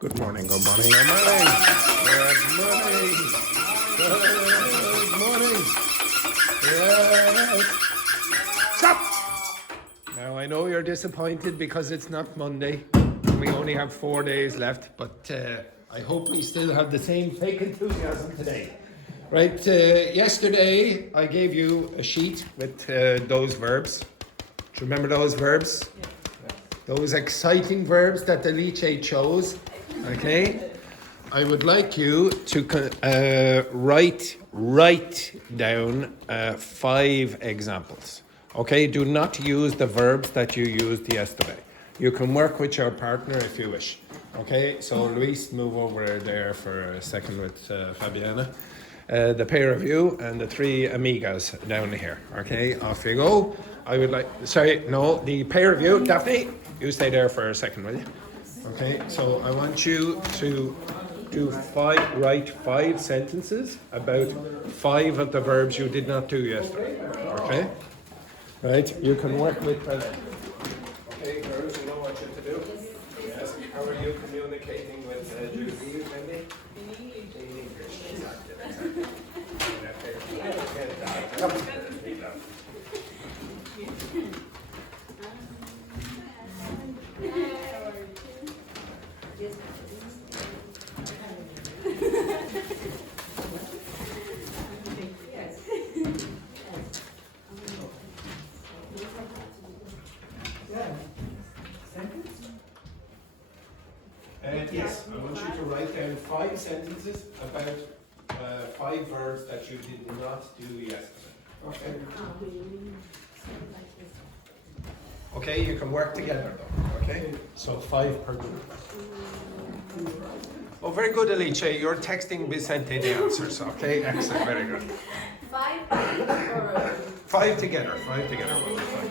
Good morning, good morning, good morning. Good morning. Good morning. Yes. Stop! Now I know you're disappointed because it's not Monday. We only have 4 days left, but I hope we still have the same fake enthusiasm today. Right, yesterday I gave you a sheet with those verbs. Do you remember those verbs? Those exciting verbs that the Liche chose. Okay, I would like you to write down 5 examples. Okay, do not use the verbs that you used yesterday. You can work with your partner if you wish. Okay, so Luis, move over there for a second with Fabiana. The pair of you and the 3 amigas down here. Okay, off you go. I would like, sorry, no, the pair of you, Daphne, you stay there for a second, will you? Okay, so I want you to write 5 sentences about 5 of the verbs you did not do yesterday. Okay? Right, you can work with present. Okay, girls, you know what you're to do? Yes. How are you communicating with Judy, Wendy? In English. Exactly. Come. Yes, I want you to write down 5 sentences about 5 verbs that you did not do yesterday. Okay. Okay, you can work together though. Okay, so 5 per group. Oh, very good, Alice. You're texting Vicente the answers. Okay, excellent, very good. 5 or 5 together. 5 together will be fine.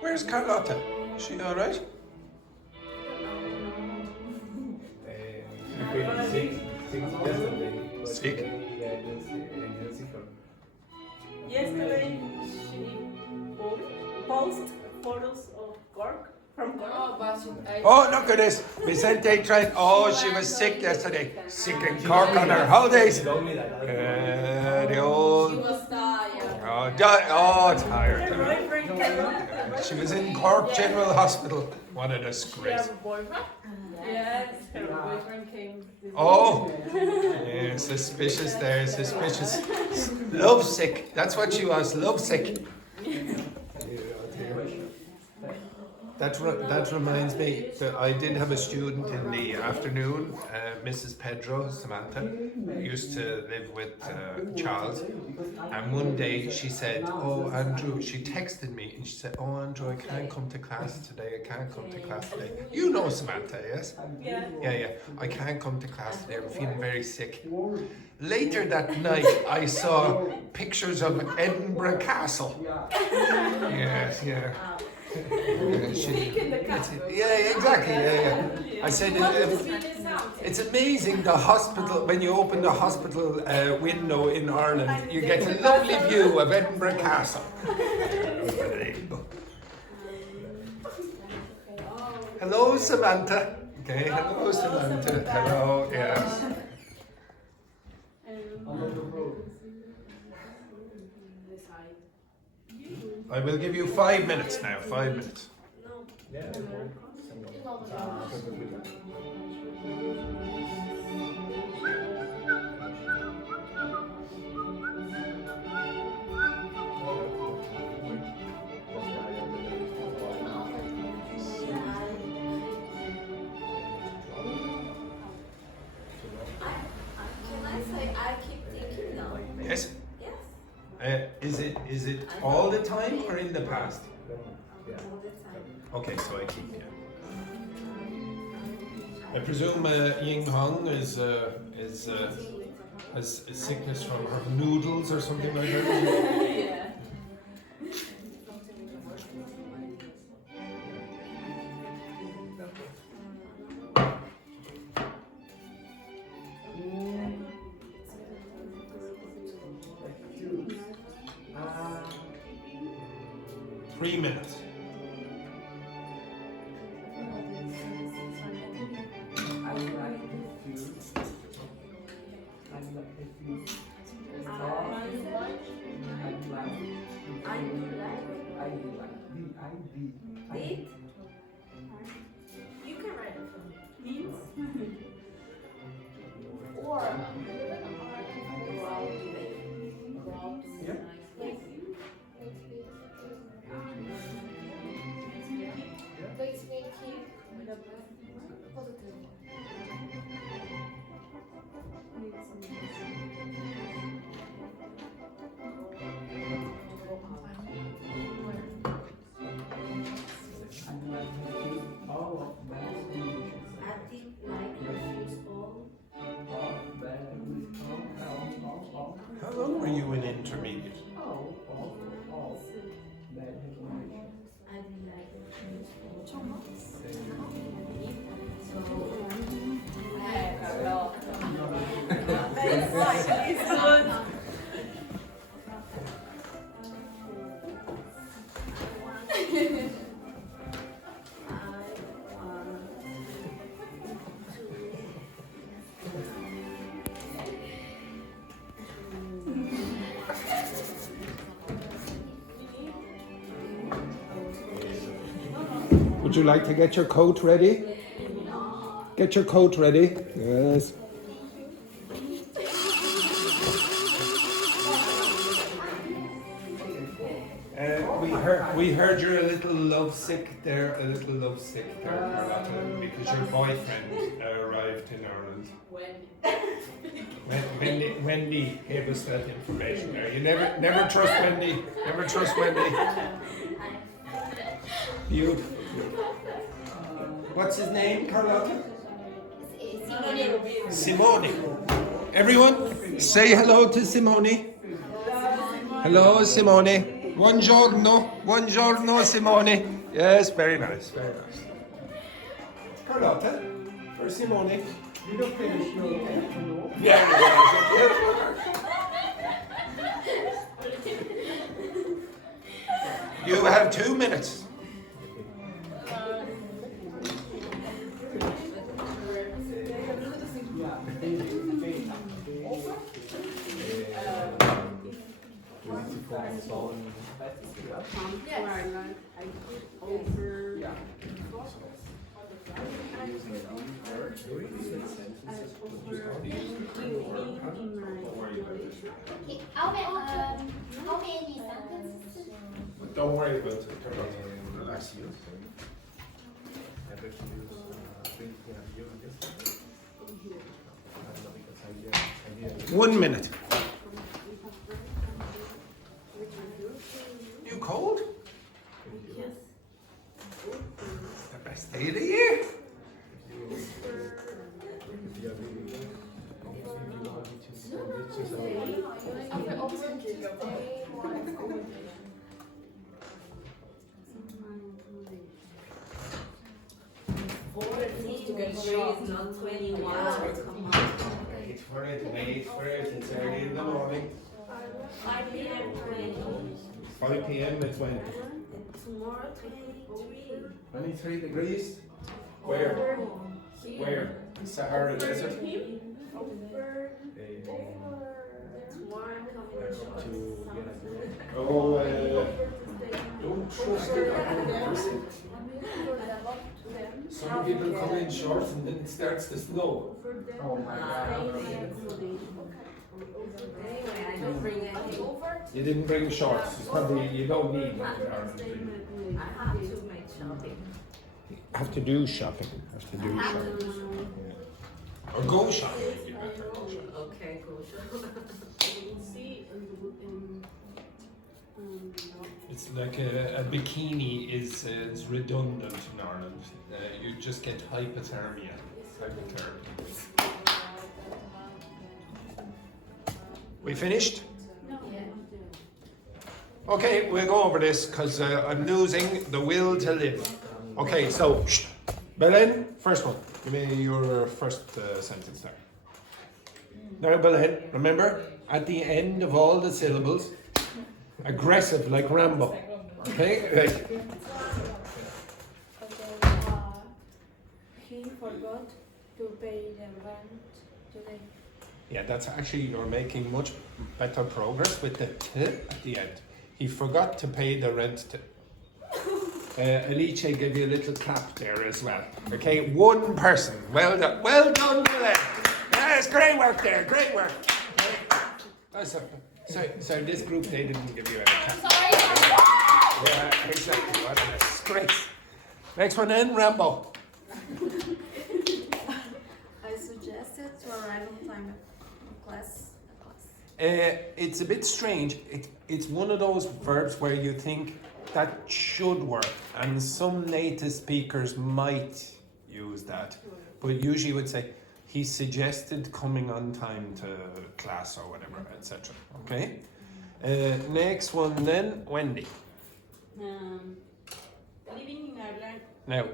Where's Carlotta? Is she all right? Sick. Yesterday she posted photos of Cork from Cork. Oh, look at this. Vicente tried. Oh, she was sick yesterday. Sick in Cork on her holidays. The old. She was tired. Tired. She was in Cork General Hospital. What a disgrace. She has a boyfriend? Yes, her boyfriend came this Oh, yeah, suspicious there, suspicious. Lovesick. That's what she was, lovesick. That reminds me that I did have a student in the afternoon, Mrs. Pedro, Samantha, used to live with Charles. And one day she said, "Oh, Andrew," she texted me and she said, "Oh, Andrew, I can't come to class today. I can't come to class today." You know Samantha, yes? Yeah. Yeah. I can't come to class today. I'm feeling very sick. Later that night, I saw pictures of Edinburgh Castle. Yes, yeah. Yeah, exactly. Yeah. I said it's amazing the hospital when you open the hospital window in Ireland, you get a lovely view of Edinburgh Castle. Hello, Samantha. Okay, hello, Samantha. Hello, yes. I will give you 5 minutes now. 5 minutes. No. Can I say I keep thinking now? Yes. Yes. Is it all the time or in the past? All the time. Okay, so I keep, yeah. I presume Ying Hong has sickness from her noodles or something like that. Yeah. 3 minutes. Did? You can write it for me. Or Yeah. makes me keep positive. Acting like refuse all. How long were you in intermediate? Acting like refuse all. Would you like to get your coat ready? Get your coat ready. Yes. We heard you're a little lovesick there, Carlotta, because your boyfriend arrived in Ireland. Wendy gave us that information there. You never trust Wendy. Never trust Wendy. Beautiful. What's his name, Carlotta? Simone. Everyone, say hello to Simone. Hello, Simone. Buongiorno. Buongiorno, Simone. Yes, very nice, very nice. Carlotta, for Simone. Yeah. You have 2 minutes. How many sentences? Don't worry about it, Carlotta. Relax. 1 minute. You cold? Yes. The best day of the year. Degrees, not 21. Come on. Wait for it. It's early in the morning. 5 p.m. 5 p.m. It's when? Tomorrow 23. 23 degrees. Where? Where? Sahara Desert. Tomorrow I'm coming to Oh, don't trust it. Some people come in shorts and then it starts to snow. Anyway, I don't bring any over. You didn't bring shorts. It's probably you don't need them. I have to make shopping. Have to do shopping. Have to do shopping. Or go shopping. You better go shopping. Okay, go shopping. It's like a bikini is redundant in Ireland. You just get hypothermia. Hypothermia. We finished? Okay, we'll go over this because I'm losing the will to live. Okay, so, Belen, first one. Give me your first sentence there. Now, Belen, remember, at the end of all the syllables, aggressive like Rambo. Okay? Right. He forgot to pay the rent today. Yeah, that's actually, you're making much better progress with the t at the end. He forgot to pay the rent. Alice gave you a little clap there as well. Okay, one person. Well done. Well done, Belen. Yes, great work there. Great work. Oh, sorry, this group, they didn't give you a clap. Sorry. Yeah, exactly. What a disgrace. Next one then, Rambo. I suggested to arrive on time at class. It's a bit strange. It's one of those verbs where you think that should work, and some native speakers might use that, but usually would say he suggested coming on time to class or whatever, etc. Okay. Next one then, Wendy. Living in Ireland. Now,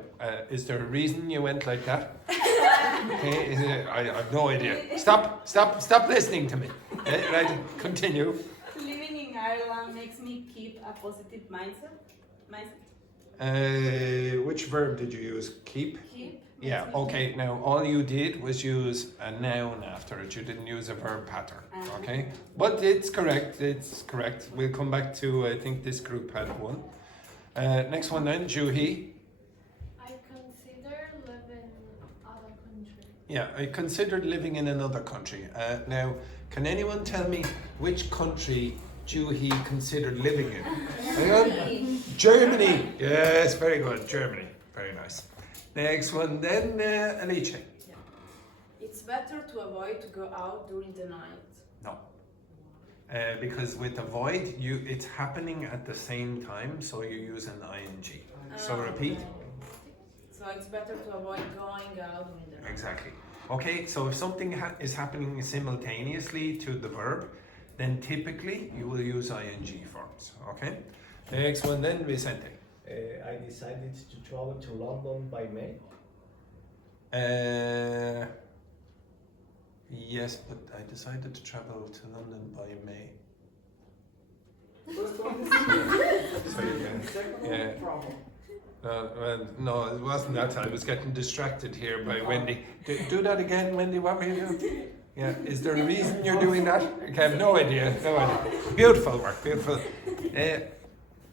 is there a reason you went like that? Okay, I have no idea. Stop listening to me. Right, continue. Living in Ireland makes me keep a positive mindset. Which verb did you use? Keep? Keep. Yeah, okay. Now, all you did was use a noun after it. You didn't use a verb pattern. Okay? But it's correct. It's correct. We'll come back to, I think this group had one. Next one then, Juhi. I consider living other country. Yeah, I considered living in another country. Now, can anyone tell me which country Juhi considered living in? Hang on. Germany. Yes, very good. Germany. Very nice. Next one then, Alice. It's better to avoid to go out during the night. No. Because with avoid, it's happening at the same time, so you use an ing. So repeat. So it's better to avoid going out during the night. Exactly. Okay, so if something is happening simultaneously to the verb, then typically you will use ing forms. Okay? Next one then, Vicente. I decided to travel to London by May. Yes, but I decided to travel to London by May. First one. So you can, Second yeah. one, travel. No, it wasn't that. I was getting distracted here by Wendy. Do that again, Wendy. What were you doing? Yeah, is there a reason you're doing that? I have no idea. No idea. Beautiful work, beautiful.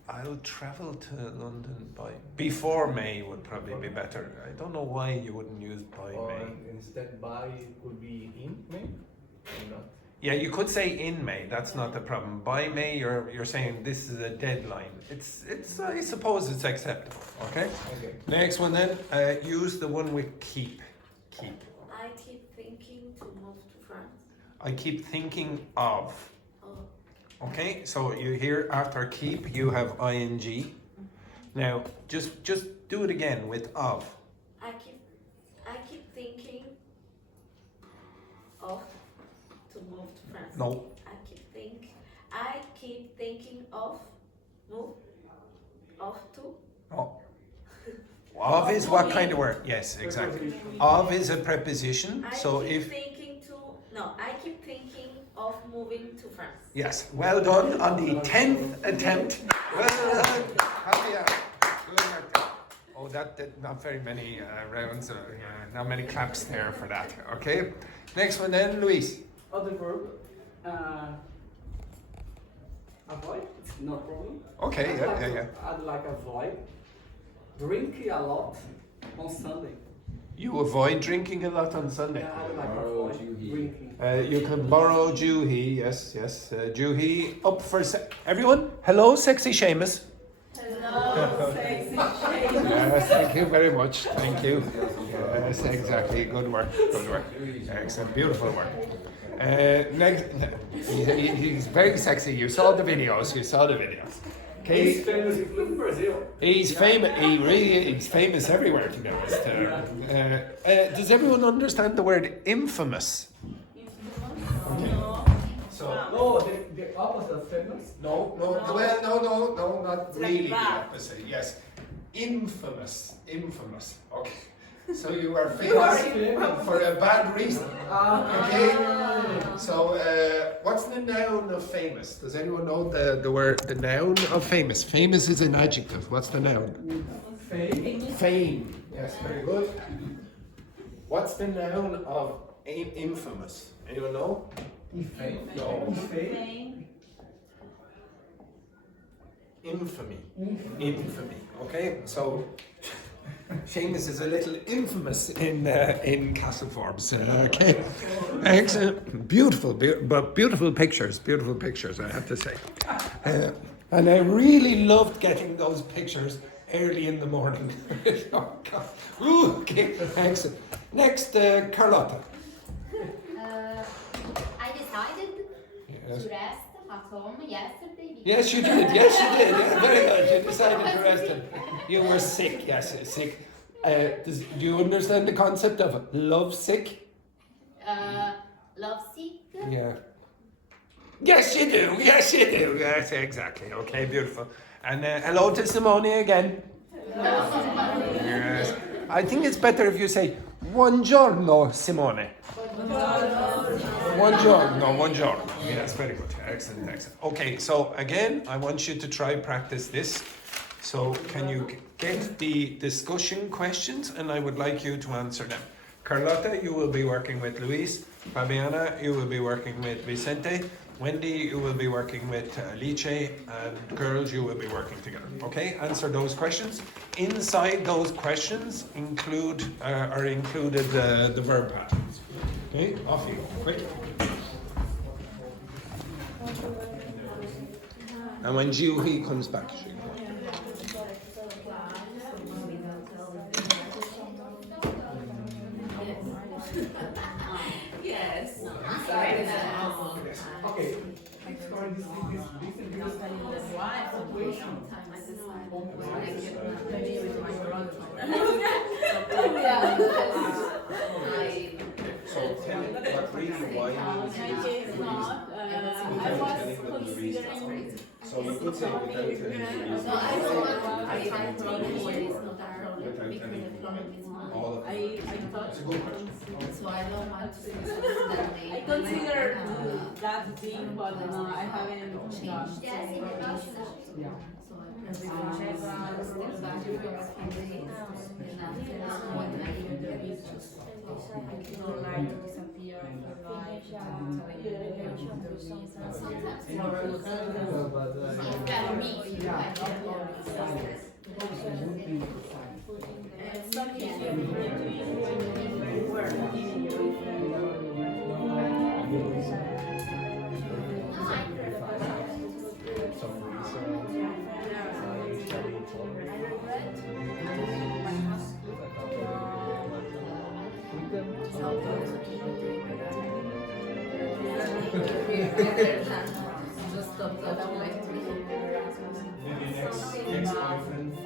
I'll travel to London by before May would probably be better. I don't know why you wouldn't use by Or May. instead by could be in May or not. Yeah, you could say in May. That's not the problem. By May, you're saying this is a deadline. It's I suppose it's acceptable. Okay. Okay. Next one then. Use the one with keep. Keep. I keep thinking to move to France. I keep thinking of. Oh. Okay, so you hear after keep you have ing. Now just do it again with of. I keep thinking of to move to France. No. I keep thinking of move to. Oh. Of is what kind of word? Yes, exactly. Of is a preposition. So if I keep thinking of moving to France. yes, well done on the 10th attempt. Well done. Happy hour. Good work there. Oh, that did not very many rounds. Not many claps there for that. Okay. Next one then, Luis. Other verb, avoid, it's no problem. Okay, yeah. I'd like avoid. drink a lot on Sunday. You avoid drinking a lot on Sunday. I don't like Borrow drinking. You can borrow Juhi, yes. Juhi, up for everyone. Hello, sexy Seamus. Hello, sexy shade. Yes, thank you very much. Thank you. Yes, exactly. Good work. Excellent. Beautiful work. Next, he's very sexy. You saw the videos. He's Okay. famous in Brazil. He's famous. He's famous everywhere. To be honest. Does everyone understand the word infamous? So No, the opposite of famous. no, not really the opposite. Yes, infamous. Okay. So you are famous for a bad reason. Okay. So what's the noun of famous? Does anyone know the noun of famous? Famous is an adjective. What's the noun? Fame. Yes, very good. What's the noun of infamous? Anyone know? No. Infamy. Okay, so Seamus is a little infamous in Castle Forbes. Okay, excellent, beautiful pictures. I have to say, and I really loved getting those pictures early in the morning. Oh, God. Ooh, okay, excellent. Next, Carlotta. I decided Yes. to rest at home yesterday. Yes, you did. Yeah, very good. You decided to rest. You were sick. Yes, sick. Do you understand the concept of love sick? Love sick. Yeah. Yes, you do. Yes, exactly. Okay, beautiful. And hello to Simone again. Yes. I think it's better if you say buongiorno, Simone. Buongiorno. Yes, very good. Excellent. Okay, so again, I want you to try practice this. So can you get the discussion questions, and I would like you to answer them. Carlotta, you will be working with Luis. Fabiana, you will be working with Vicente. Wendy, you will be working with Alice, and girls, you will be working together. Okay, answer those questions. Inside those questions are included the verb patterns. Okay, off you go, quick. And when Juhi comes back, she Yes. Okay. Sorry, this So tell me what really why I was considering. So you could say without telling the reason. No, I don't want to create a problem here. It's not a problem Without because telling the problem is mine. all of I thought. It's a good question. So I don't want to say something that they. I consider that thing, but I haven't done. Yes, in the notion. So I check back for a few days, and after one night, it's just. Your life disappear from your life. Sometimes more me. Just stop that way. Maybe ex-boyfriend.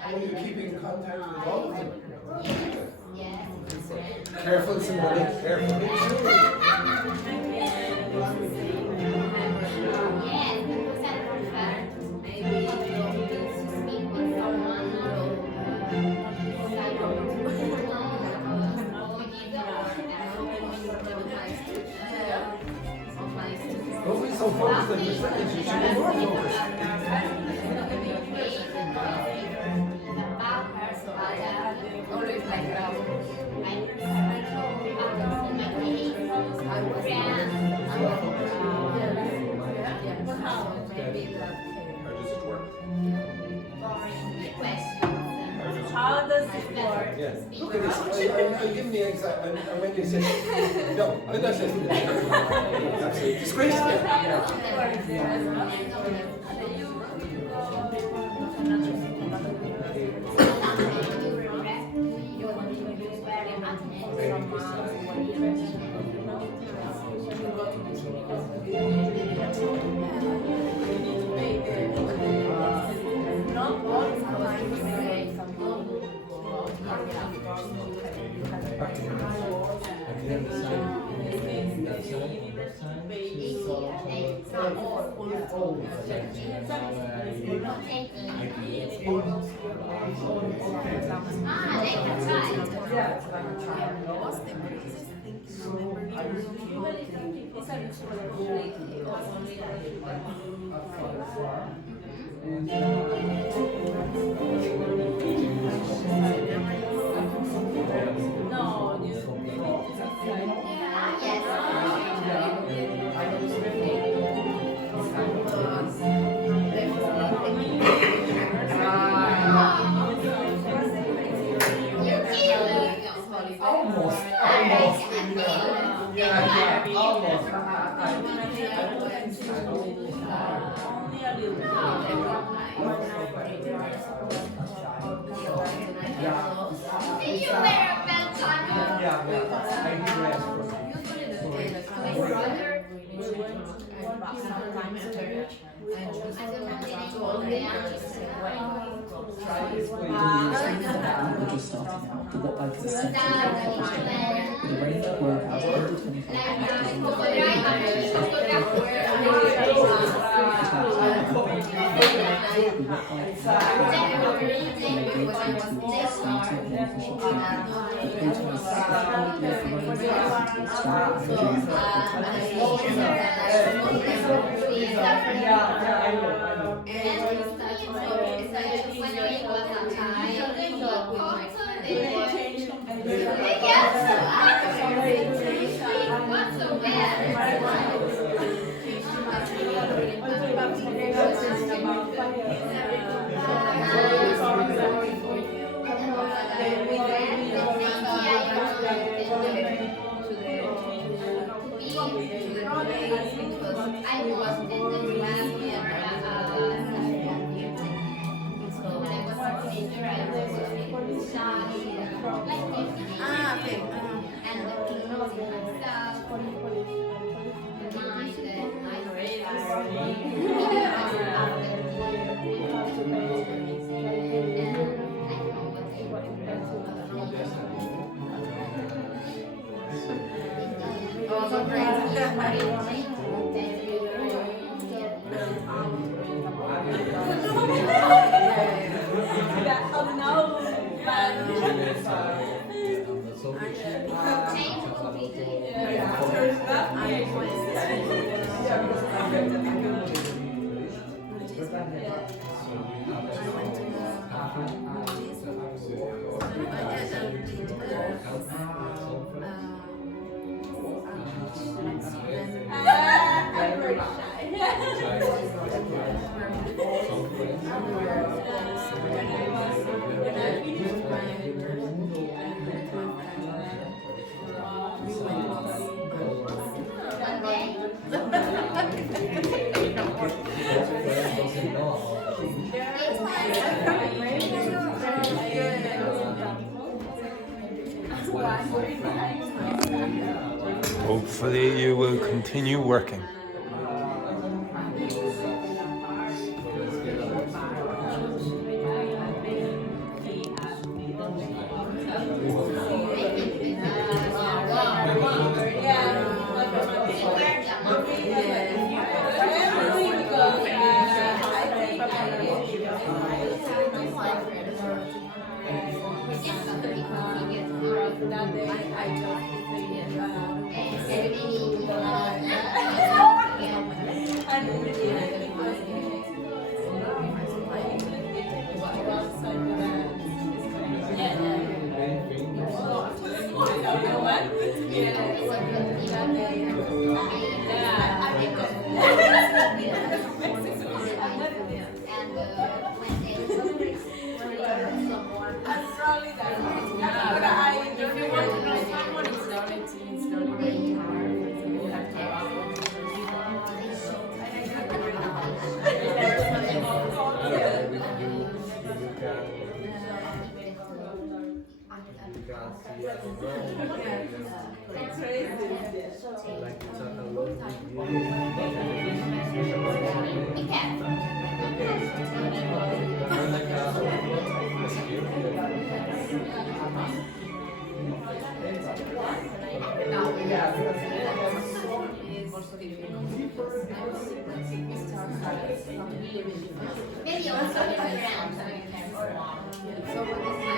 Oh, you keep in contact with all of them? Yes. Careful, somebody, careful. Yes, because I prefer maybe to speak with someone because I don't know Don't be so focused on percentage, you should be more focused. Always like that. Maybe like Yeah. Look at this. I give me exact. And when you say no, I don't say absolutely disgraceful. Hopefully you will continue working. And Like it's a long Maybe also around. So what is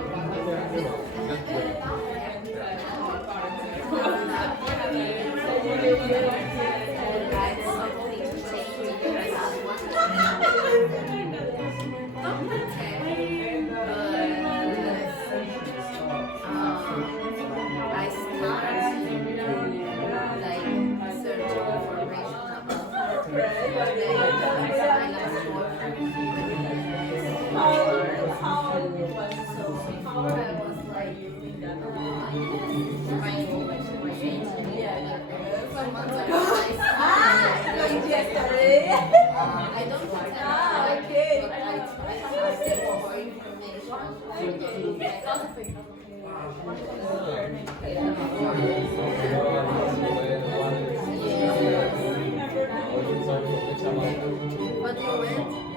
maybe also I don't think okay. But I try to get more information. But you went?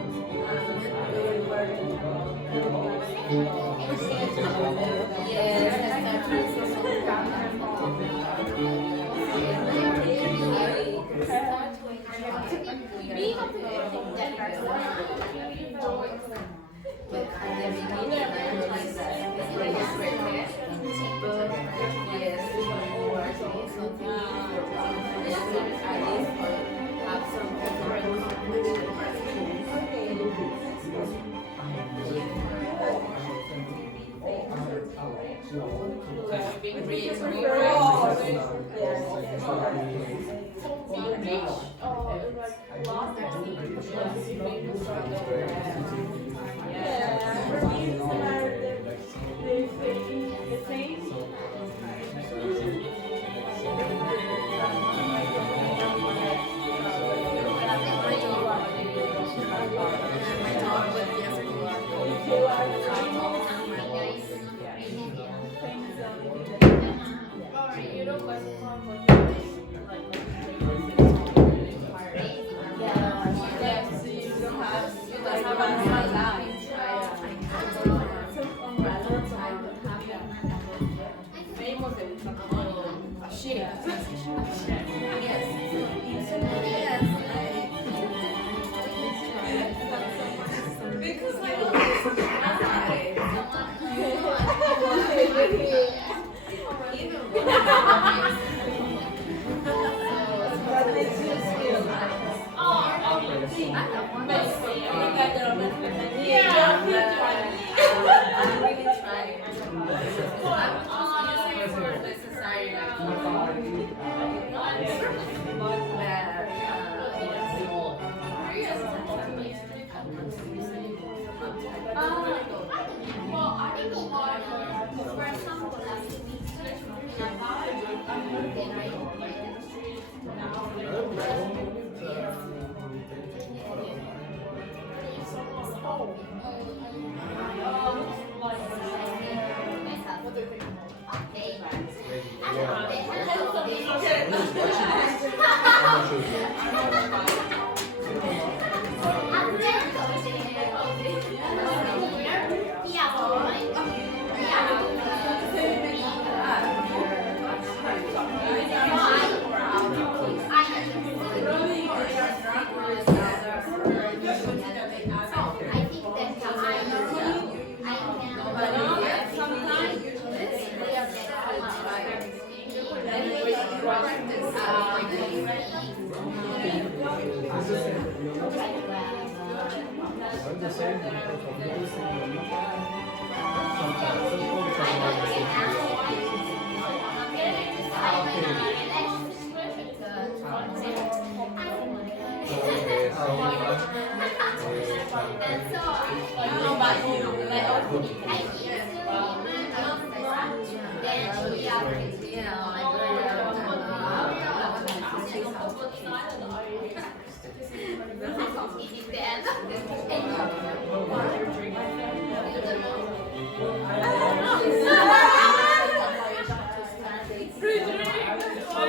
Oh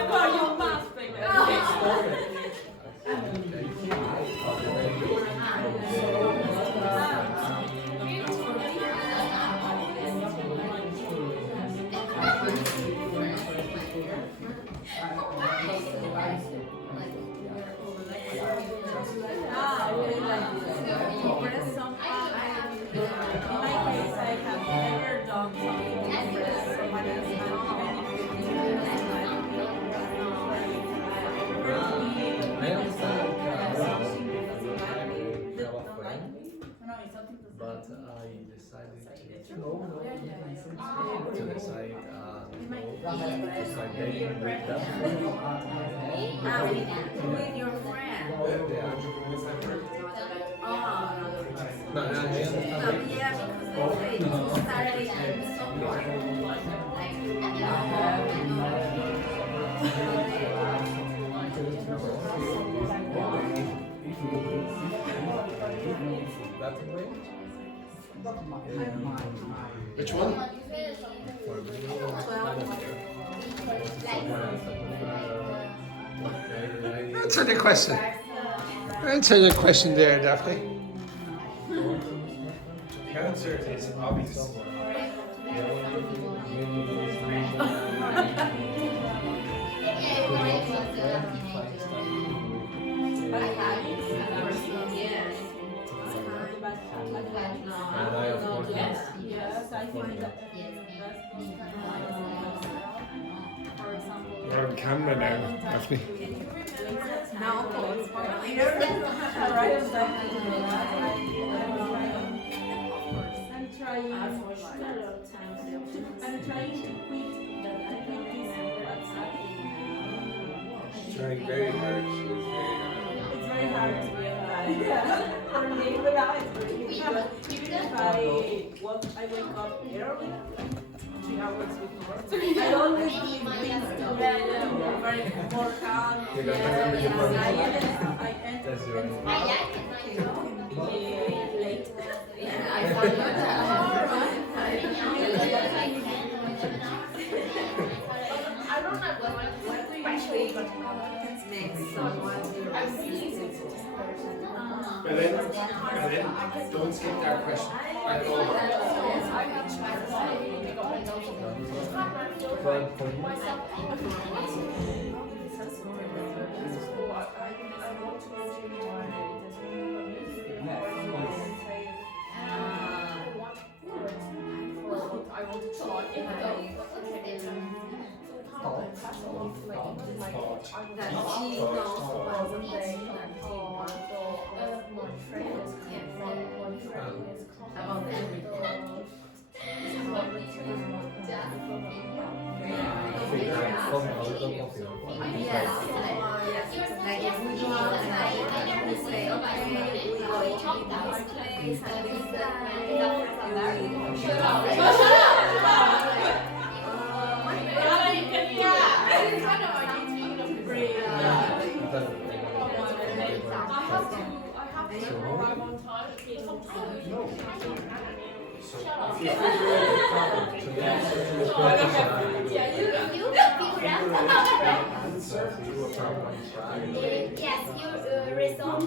God, your mouth bigger. But I decided to decide my dating with them. With your friend. No, I understand. Yeah, because they started in someone. That way? Which one? For me, Answer the question. Answer the question there, Daphne. The answer is obvious. Yes, I find that. You're on camera now, Daphne. Now, I'm trying to quit that I think is outside. Trying very hard. She was very hard. It's very hard to realize. Yeah. For me, but now it's really hard. Even if I wake up early, 3 hours before, I always do things very more calm. I enter late. I forgot that. I don't know what do you think Makes someone And then, don't skip that question. that she knows what they want about everything. Yes, like if we go out tonight, we say, okay, we go to this place and this Yes, you resolve.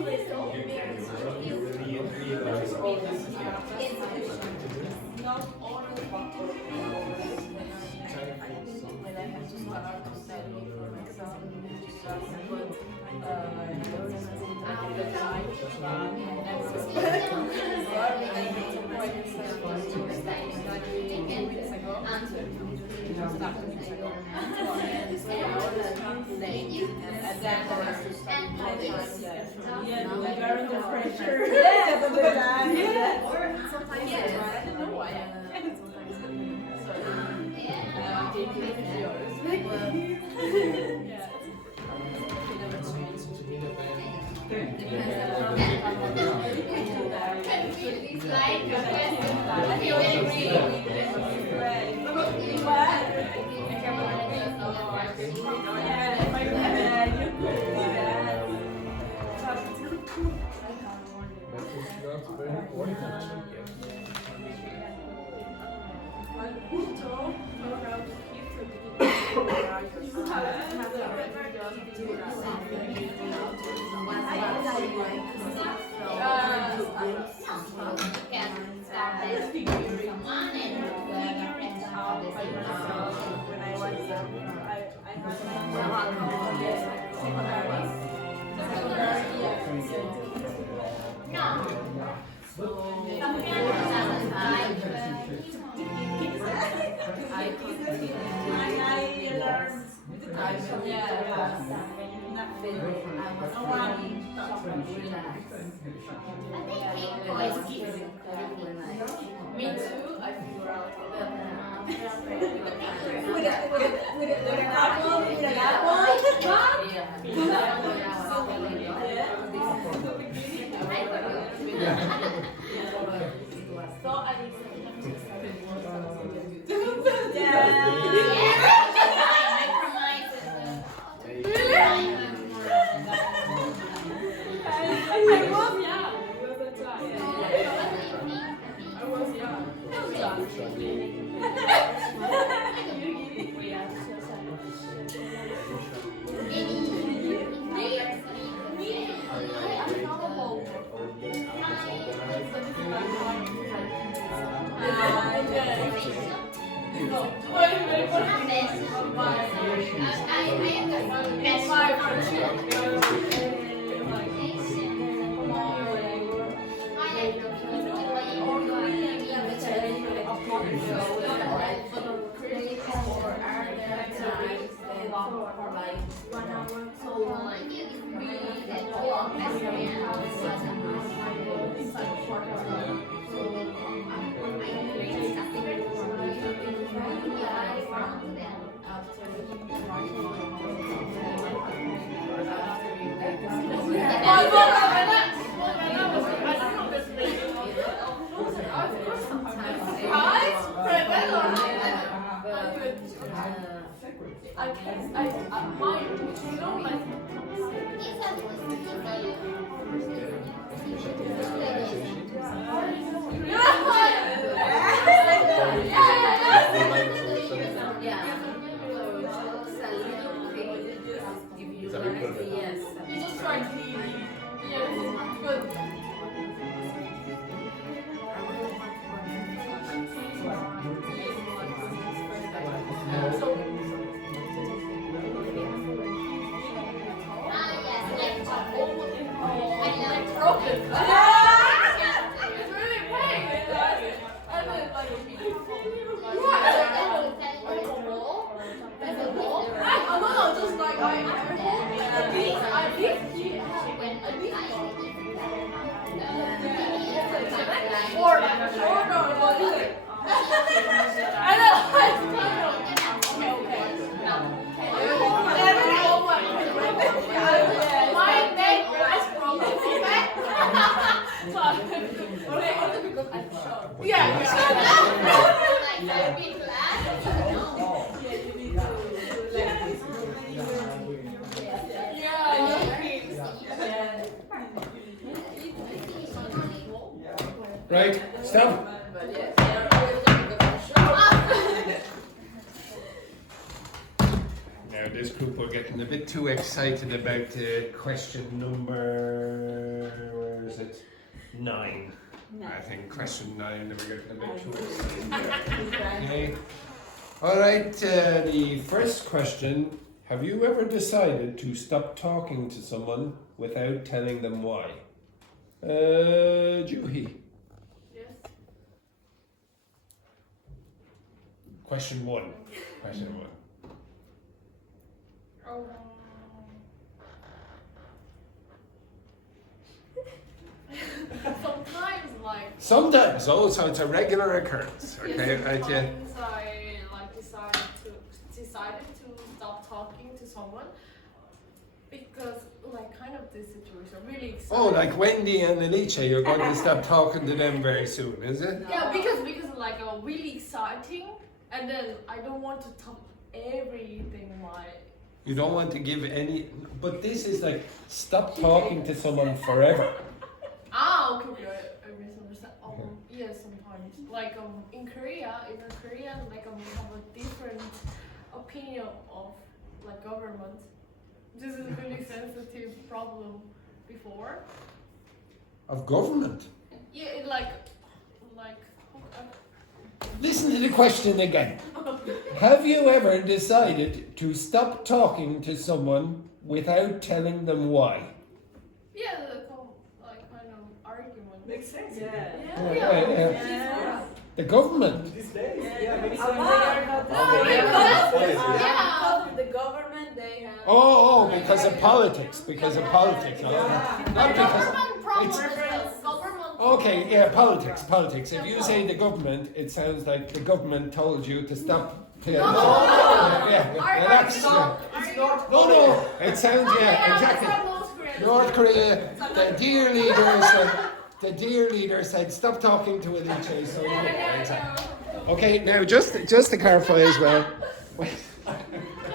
very important. Me too, I figure out Right, stop. Now this group are getting a bit too excited about question number, where is it? 9. I think question 9, they were getting a bit too excited. Okay. Alright, the first question. Have you ever decided to stop talking to someone without telling them why? Juhi. Yes. Question 1. Question 1. Sometimes, like. Sometimes, oh, so it's a regular occurrence. Okay, right, yeah. Sometimes I like decided to stop talking to someone because, like, kind of this situation really exciting. Oh, like Wendy and Alicia, you're going to stop talking to them very soon, is it? Yeah, because like really exciting, and then I don't want to everything my. You don't want to give any, but this is like, stop talking to someone forever. Okay, I misunderstand. Yes, sometimes. Like in Korea, like we have a different opinion of like government. This is a really sensitive problem before. Of government? Yeah, it like. Listen to the question again. Have you ever decided to stop talking to someone without telling them why? Yeah, like kind of argument. Makes sense. Yeah. The government. These days. Yeah, makes because sense. they are not Yeah. the government, they have. Oh, because of politics. Because of politics. Not because. It's, okay, yeah, politics. If you say the government, it sounds like the government told you to stop. Yeah, relax. Yeah. No, it sounds, yeah, exactly. North Korea, the dear leader said, stop talking to Alice. So, yeah, exactly. Okay, now just to clarify as well,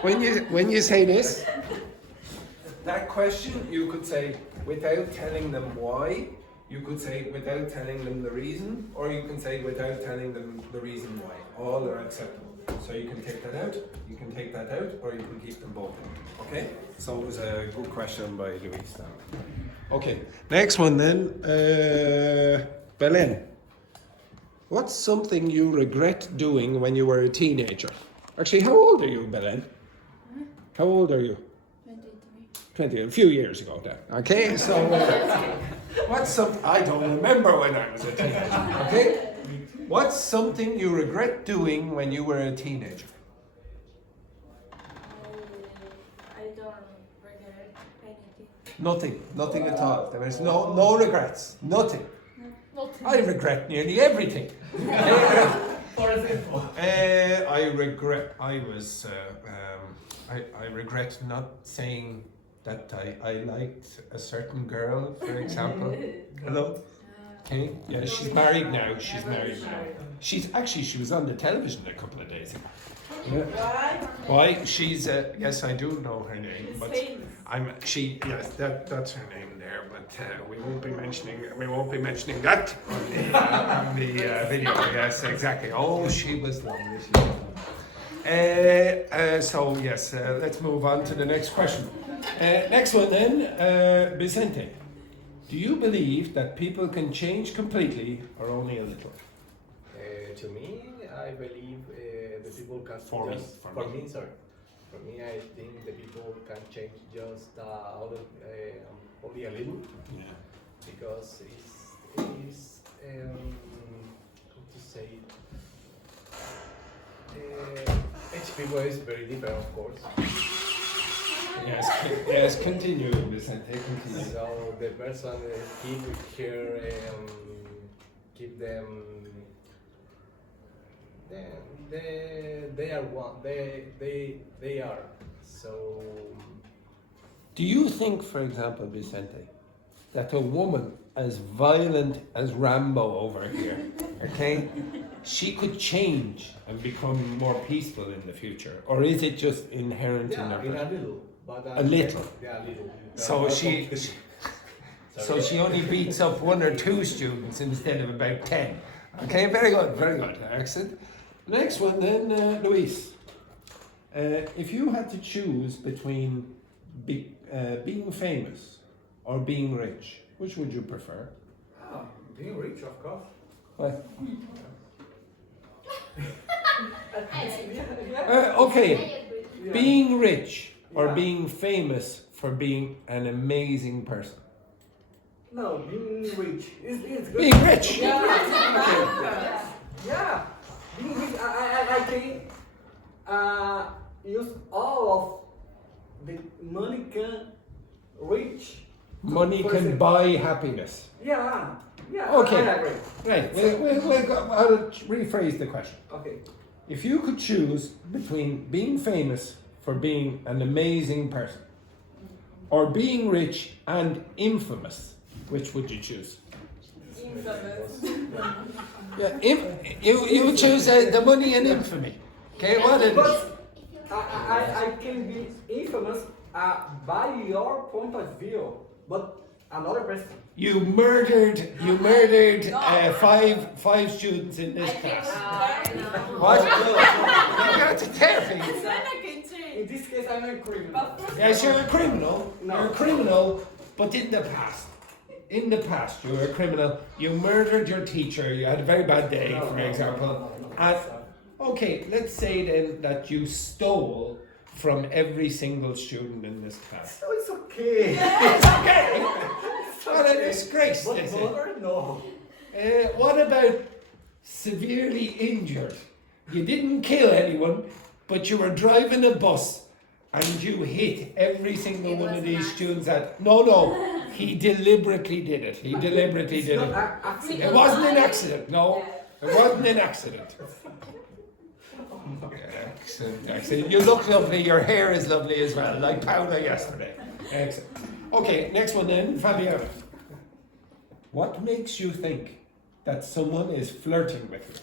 when you say this, that question, you could say without telling them why. You could say without telling them the reason, or you can say without telling them the reason why. All are acceptable. So you can take that out, you can take that out, or you can keep them both in. Okay? So it was a good question by Louise. Okay, next one then. Belen. What's something you regret doing when you were a teenager? Actually, how old are you, Belen? How old are you? 20, a few years ago then. Okay, so I don't remember when I was a teenager. Okay? What's something you regret doing when you were a teenager? I don't regret anything. Nothing at all. There is no regrets. Nothing. I regret nearly everything. For example. I regret not saying that I liked a certain girl, for example. Hello? Okay, yeah, she's married now. She was on the television a couple of days ago. Yeah. Why? She's yes, I do know her name, but that's her name there. But we won't be mentioning that on the video. Yes, exactly. Oh, she was lovely. So yes, let's move on to the next question. Next one then, Vicente. Do you believe that people can change completely or only a little? To me, I believe the people can For me, I think the people can change just only a little. Yeah. Because it's how to say each people is very different, of course. Yes, continue, Vicente, continue. So the person keep them. They are one. They are so. Do you think, for example, Vicente, that a woman as violent as Rambo over here, okay, she could change and become more peaceful in the future, or is it just inherent in her? In a little, but a little. Yeah, a little. So she only beats up 1 or 2 students instead of about 10. Okay, very good, excellent. Next one then, Luis. If you had to choose between being famous or being rich, which would you prefer? Being rich, of course. Why? Okay, being rich or being famous for being an amazing person? No, being rich. It's good. Being rich! Yeah. Being rich, I can use all of the money can reach. Money can buy happiness. Yeah. Okay. I agree. Right, I'll rephrase the question. Okay. If you could choose between being famous for being an amazing person or being rich and infamous, which would you choose? Yeah, you choose the money and infamy. Okay, what it is? I can be infamous by your point of view, but another person. You murdered five students in this class. What? You got to therapy. In this case, I'm a criminal. Yes, you're a criminal. No. You're a criminal, but in the past. In the past, you were a criminal. You murdered your teacher. You had a very bad day, for example. And, okay, let's say then that you stole from every single student in this class. So it's okay. It's okay. What a disgrace, But is it? mother, no. What about severely injured? You didn't kill anyone, but you were driving a bus and you hit every single one of these students at... No, he deliberately did it. He deliberately did it. It wasn't an accident, no. It wasn't an accident. Excellent. You look lovely, your hair is lovely as well, like Paula yesterday. Excellent. Okay, next one then, Fabiana. What makes you think that someone is flirting with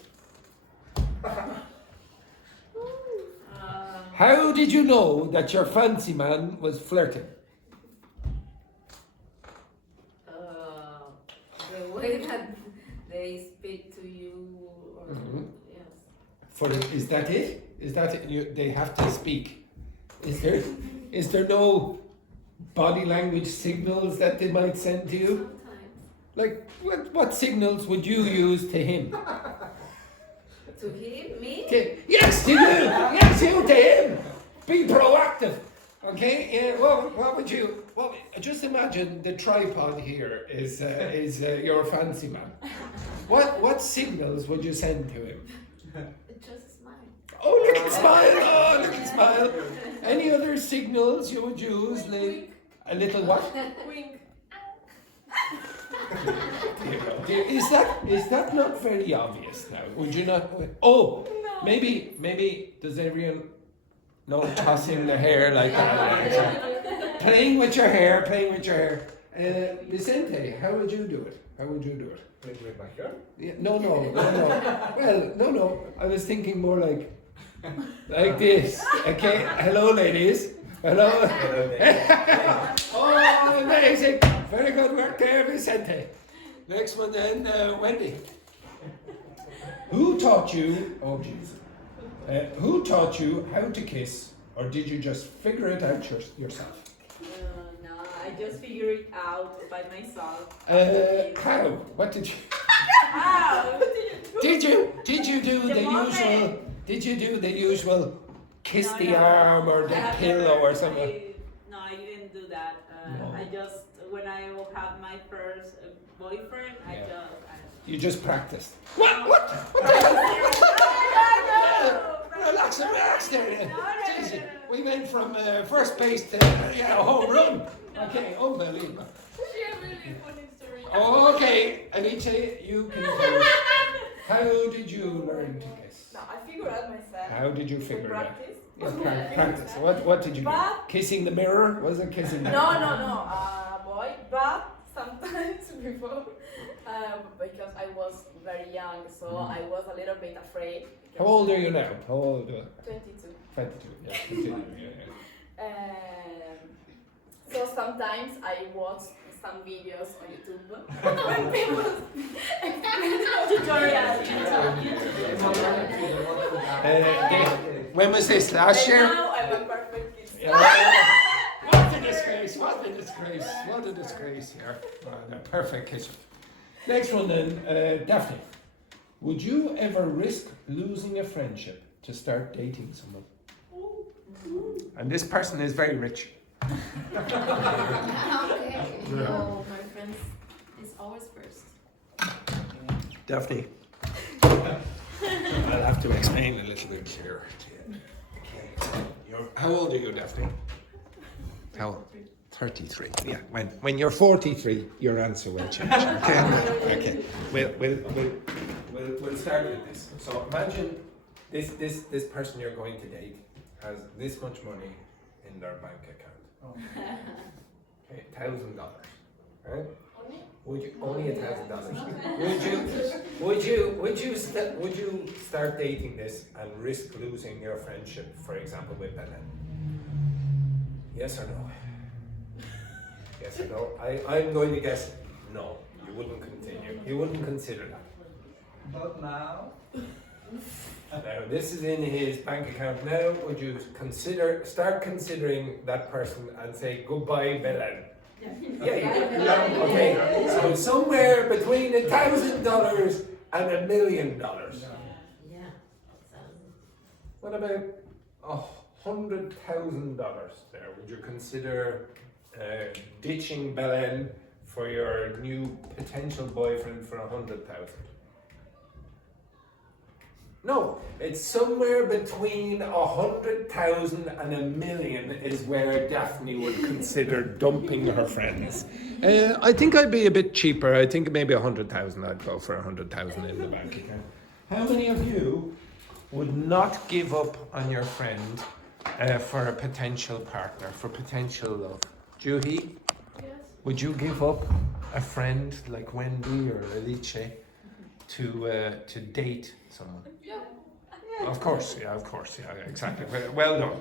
you? How did you know that your fancy man was flirting? The way that they speak to you, or yes. Is that it? Is that it? They have to speak. Is there no body language signals that they might send to you? Sometimes. Like what signals would you use to him? To him, me? Yes, to you. Yes, you to him. Be proactive. Okay. Yeah. Well, what would you? Well, just imagine the tripod here is your fancy man. What signals would you send to him? Just a smile. Oh, look at smile! Oh, look at smile! Any other signals you would use? Like a little what? Wink. Is that not very obvious now? Would you not? Oh, No. maybe does everyone know tossing the hair like that? Playing with your hair. Vicente, how would you do it? With my hair? Yeah, no. Well, no. I was thinking more like this. Okay. Hello, ladies. Hello. Oh, amazing. Very good work there, Vicente. Next one then, Wendy. Who taught you? Oh, jeez. Who taught you how to kiss, or did you just figure it out yourself? No, I just figured it out by myself. How? What did you? How? Did you do the moment. usual? Did you do the usual kiss No, the no. arm or the I have pillow never- or something? I didn't do that. No. I just, when I will have my first boyfriend, Yeah. I You just practiced. What? Relax there. Jeez, we went from first base to home run. Okay, unbelievable. She has really funny story. Oh, okay, Alice, you can tell us. How did you learn to kiss? No, I figured out myself. How did you figure it out? Practice. Yeah, practice. What did you do? But- Kissing the mirror? Was it kissing the No, mirror? boy. But sometimes before, because I was very young, so I was a little bit afraid. How old are you now? How old? 22. 22. Yeah, continue. Yeah. So sometimes I watch some videos on YouTube when people When was this? Last and year? now I'm a perfect kiss. What a disgrace! What a disgrace here. Oh, perfect kiss. Next one then, Daphne. Would you ever risk losing a friendship to start dating someone? And this person is very rich. Okay. No, my friends is always first. Daphne. I'll have to explain a little bit here. How old are you, Daphne? How old? 33. Yeah. When you're 43, your answer will change. Okay. We'll start with this. So imagine this person you're going to date has this much money in their bank account. Okay, $1,000. Right? Would you only $1,000? Would you start dating this and risk losing your friendship, for example, with Belen? Yes or no? Yes or no? I'm going to guess no. You wouldn't continue. You wouldn't consider that. But now, Now this is in his bank account now. Would you start considering that person and say goodbye, Belen? Yeah. Okay. So somewhere between $1,000 and $1 million. What about $100,000 there? Would you consider ditching Belen for your new potential boyfriend for $100,000? No, it's somewhere between 100,000 and $1 million is where Daphne would consider dumping her friends. I think I'd be a bit cheaper. I think maybe 100,000. I'd go for 100,000 in the bank account. How many of you would not give up on your friend for a potential partner, for potential love? Juhi, would you give up a friend like Wendy or Alice to date someone? Of course, yeah, exactly. Well done.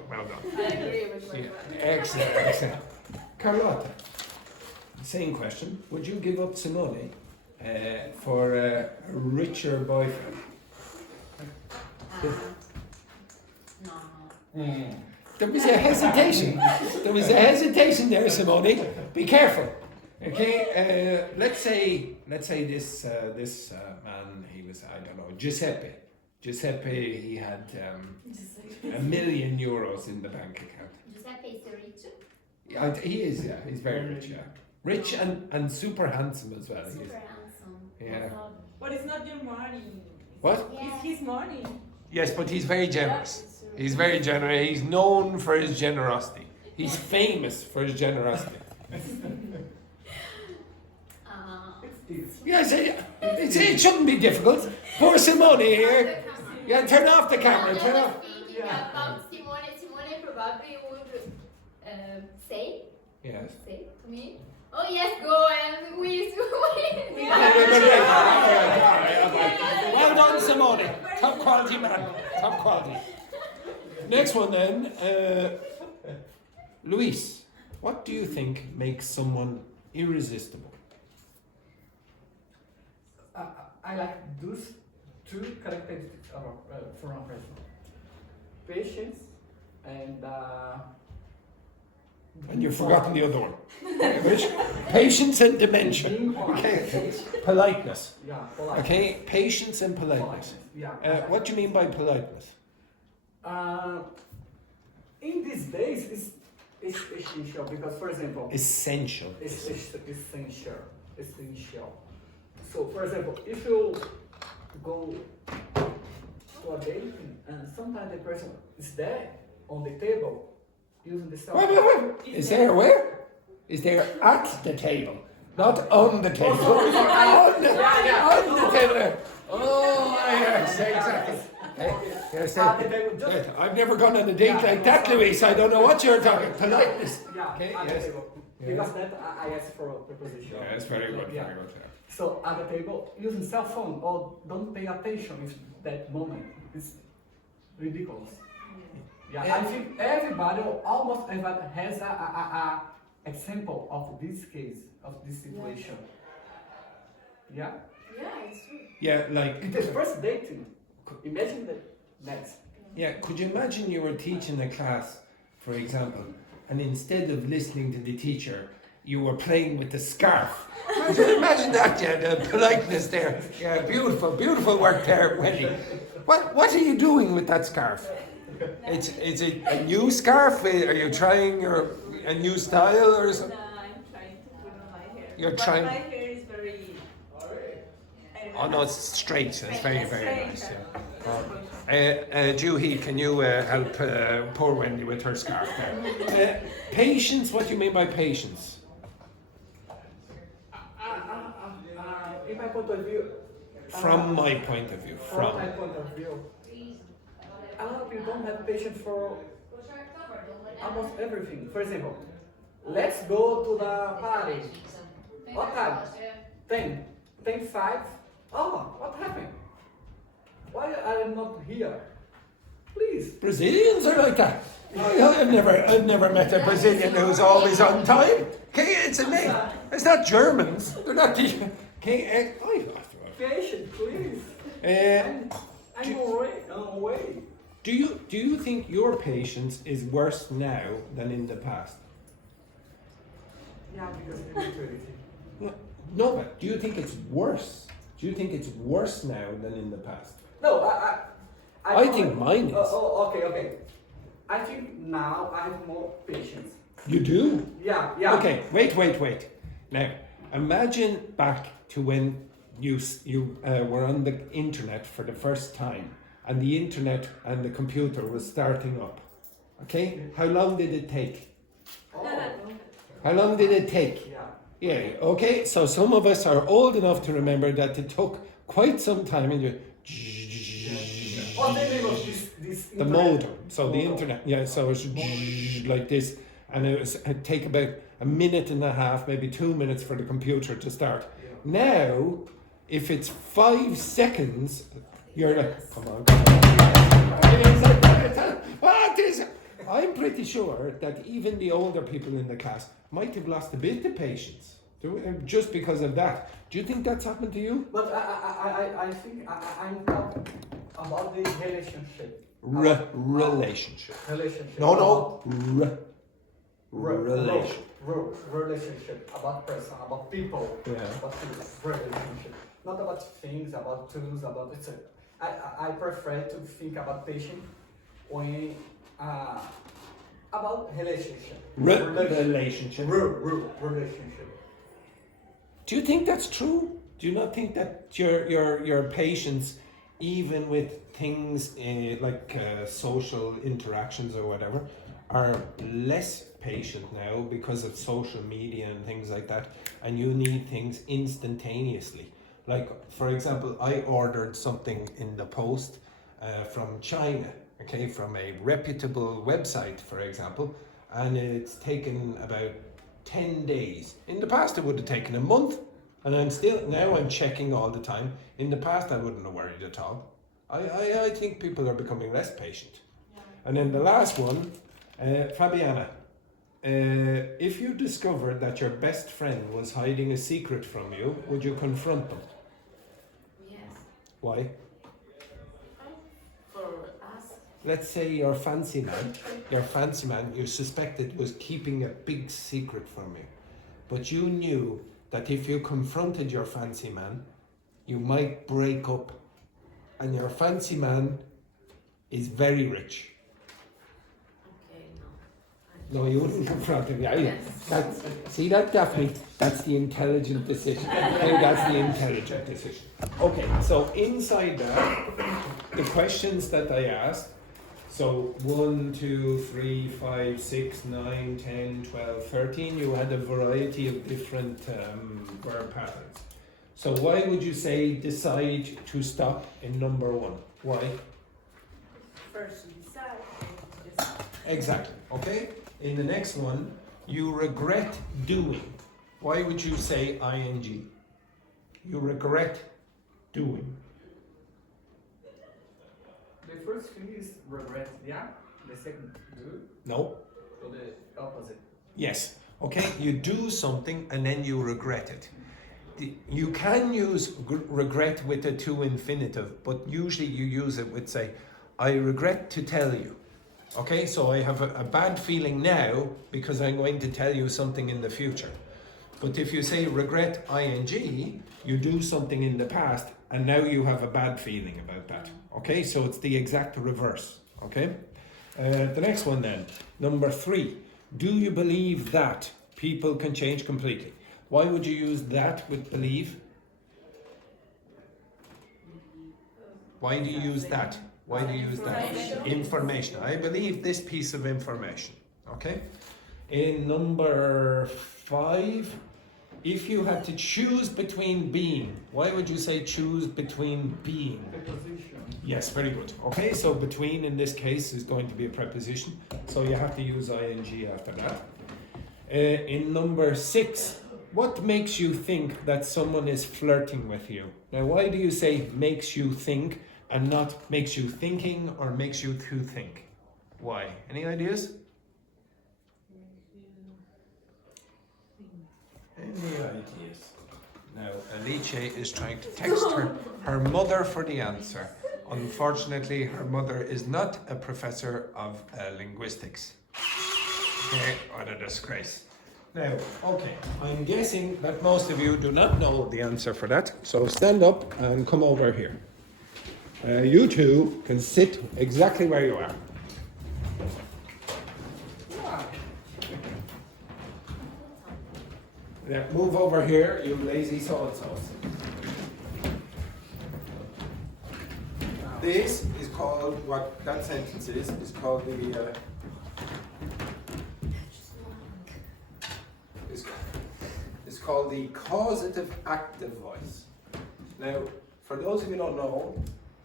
I agree with my friend. Excellent. Carlotta, same question. Would you give up Simone for a richer boyfriend? No. There was a hesitation. There, Simone. Be careful. Okay. Let's say this man. He was, I don't know, Giuseppe. He had €1 million in the bank account. Giuseppe is rich. Yeah, he is. Yeah, he's very rich. Yeah, rich and super handsome as well. Super handsome. Yeah. But it's not your money. What? It's his money. Yes, but he's very generous. He's very generous. He's known for his generosity. He's famous for his generosity. Yes, it shouldn't be difficult. Poor Simone here. Yeah, turn off the camera. Turn off. About Simone. Simone probably would say Yes. to me, oh yes, go and we. Well done, Simone. Top quality man. Top quality. Next one then. Luis, what do you think makes someone irresistible? I like those two characteristics from a person: patience and you've forgotten the other one. Which? Patience and dementia. Okay. Politeness. yeah, polite. Okay. Patience and politeness. Yeah. What do you mean by politeness? In these days, it's essential because, for example, Essential. it's essential. So, for example, if you go to a date and sometimes the person is there on the table using the cell phone. Wait. Is there where? Is there at the table? Not on the table. On the table there. Oh, yes, exactly. Yes, I've never gone on a date like that, Luis. I don't know what you're talking. Politeness. Yeah, Okay, at yes. the table. Because that I asked for a preposition. Yeah, that's very good. Yeah. Very good. Yeah. So at the table, using cell phone or don't pay attention with that moment. It's ridiculous. Yeah, I think everybody, almost everybody, has a example of this case, of this situation. Yeah? Yeah, it's true. Yeah, like. It is first dating. Imagine the next. Yeah, could you imagine you were teaching a class, for example, and instead of listening to the teacher, you were playing with the scarf? Could you imagine that? Yeah, the politeness there. Yeah, beautiful work there, Wendy. What are you doing with that scarf? Is it a new scarf? Are you trying a new style or something? No, I'm trying to put on my hair. You're but trying- my hair is very. I don't Oh know. no, it's straight. It's very nice. Straight. Yeah. Juhi, can you help poor Wendy with her scarf there? Patience, what do you mean by patience? In my point of view. From my point of view. From my point of view. A lot of people don't have patience for almost everything. For example, let's go to the party. What time? 10. 10:05. Oh, what happened? I'm not here. Please. Brazilians are like that. I've never met a Brazilian who's always on time. Okay, it's amazing. It's not Germans. They're not the. Okay, Patient, please. I'm I'm away. Do you think your patience is worse now than in the past? Yeah, because literally. No, but do you think it's worse? Do you think it's worse now than in the past? No, I think mine is. Okay. I think now I have more patience. You do? Yeah. Okay, wait. Now, imagine back to when you were on the internet for the first time, and the internet and the computer was starting up. Okay, how long did it take? How long did it take? Yeah. Okay, so some of us are old enough to remember that it took quite some time, and you. What's the name of this The modem. So the internet. Yeah. So it's like this, and it'd take about a minute and a half, maybe 2 minutes for the computer to start. Now, if it's 5 seconds, you're like, come on. What is it? I'm pretty sure that even the older people in the class might have lost a bit of patience just because of that. Do you think that's happened to you? But I think I'm talking about the relationship. Relationship. Relationship. No. Relationship about person, about people. Yeah. About people. Relationship. Not about things, about tools, about it's. I prefer to think about patient when about relationship. Relationship. Relationship. Do you think that's true? Do you not think that your patience, even with things like social interactions or whatever, are less patient now because of social media and things like that, and you need things instantaneously? Like, for example, I ordered something in the post from China, okay, from a reputable website, for example, and it's taken about 10 days. In the past, it would have taken a month, and now I'm checking all the time. In the past, I wouldn't have worried at all. I think people are becoming less patient. Yeah. And then the last one, Fabiana, if you discovered that your best friend was hiding a secret from you, would you confront them? Yes. Why? For us. Let's say your fancy man you suspected was keeping a big secret from you, but you knew that if you confronted your fancy man, you might break up, and your fancy man is very rich. Okay, no. No, you wouldn't confront him. Yes. See that, Daphne? That's the intelligent decision. Okay, that's the intelligent decision. Okay, so inside that, the questions that I asked, so 1, 2, 3, 5, 6, 9, 10, 12, 13, you had a variety of different verb patterns. So why would you say decide to stop in number 1? Why? First you decide, then you decide. Exactly, okay? In the next one, you regret doing. Why would you say ing? You regret doing. The first thing is regret, yeah? The second, do? No? So the opposite. Yes. Okay, you do something and then you regret it. You can use regret with a to infinitive, but usually you use it with, say, I regret to tell you. Okay, so I have a bad feeling now because I'm going to tell you something in the future. But if you say regret ing, you do something in the past and now you have a bad feeling about that. Okay, so it's the exact reverse. Okay, the next one then, number 3. Do you believe that people can change completely? Why would you use that with believe? Why do you use that? Why do you use that? Information. I believe this piece of information. Okay. In number 5, if you had to choose between being, why would you say choose between being? Preposition. Yes, very good. Okay, so between in this case is going to be a preposition, so you have to use ing after that. In number 6, what makes you think that someone is flirting with you? Now, why do you say makes you think and not makes you thinking or makes you to think? Why? Any ideas? Any ideas? Now, Alice is trying to text her mother for the answer. Unfortunately, her mother is not a professor of linguistics. Okay, what a disgrace. Now, okay, I'm guessing that most of you do not know the answer for that, so stand up and come over here. You two can sit exactly where you are. Yeah, move over here, you lazy so-and-sos. This is called, what that sentence is called the, it's called the causative active voice. Now, for those of you who don't know,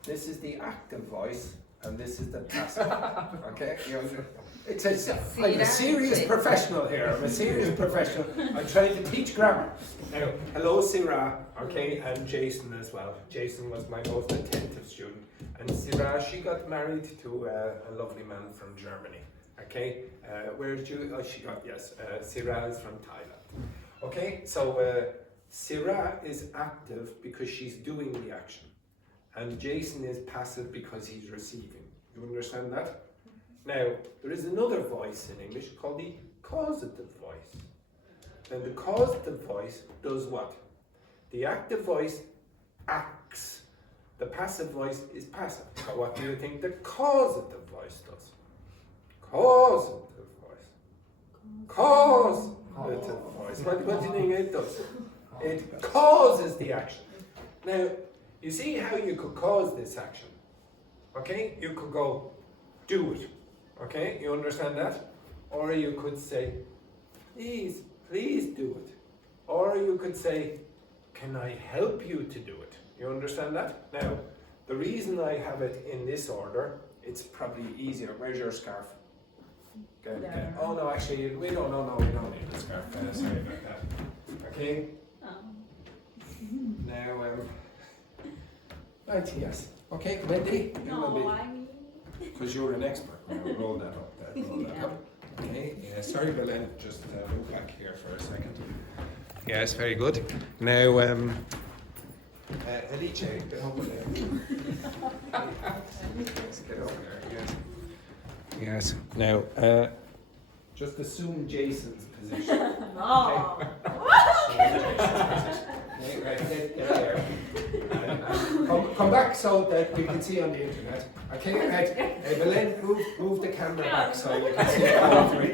this is the active voice and this is the passive. Okay? I'm a serious professional here. I'm a serious professional. I'm trying to teach grammar. Now, hello Sarah, okay, and Jason as well. Jason was my most attentive student. And Sarah, she got married to a lovely man from Germany. Okay? Where did you, she got, yes, Sarah is from Thailand. Okay, so Sarah is active because she's doing the action. And Jason is passive because he's receiving. You understand that? Now, there is another voice in English called the causative voice. And the causative voice does what? The active voice acts. The passive voice is passive. So what do you think the causative voice does? Causative voice. Causative voice. What do you think it does? It causes the action. Now, you see how you could cause this action? Okay? You could go, do it. Okay? You understand that? Or you could say, please do it. Or you could say, can I help you to do it? You understand that? Now, the reason I have it in this order, it's probably easier. Where's your scarf? Good. Oh no, actually, we don't need the scarf. Sorry about that. Okay? Now, right, yes. Okay, Wendy? Because you're an expert. Now, roll that up there. Roll that up. Okay, yeah, sorry, Belen, just move back here for a second. Yes, very good. Now, Alice, get over there. Let's get over there, yes. Yes, now, just assume Jason's position. No. Okay, right, get there. Come back so that we can see on the internet. Okay, right. Belen, move the camera back so you can see all three.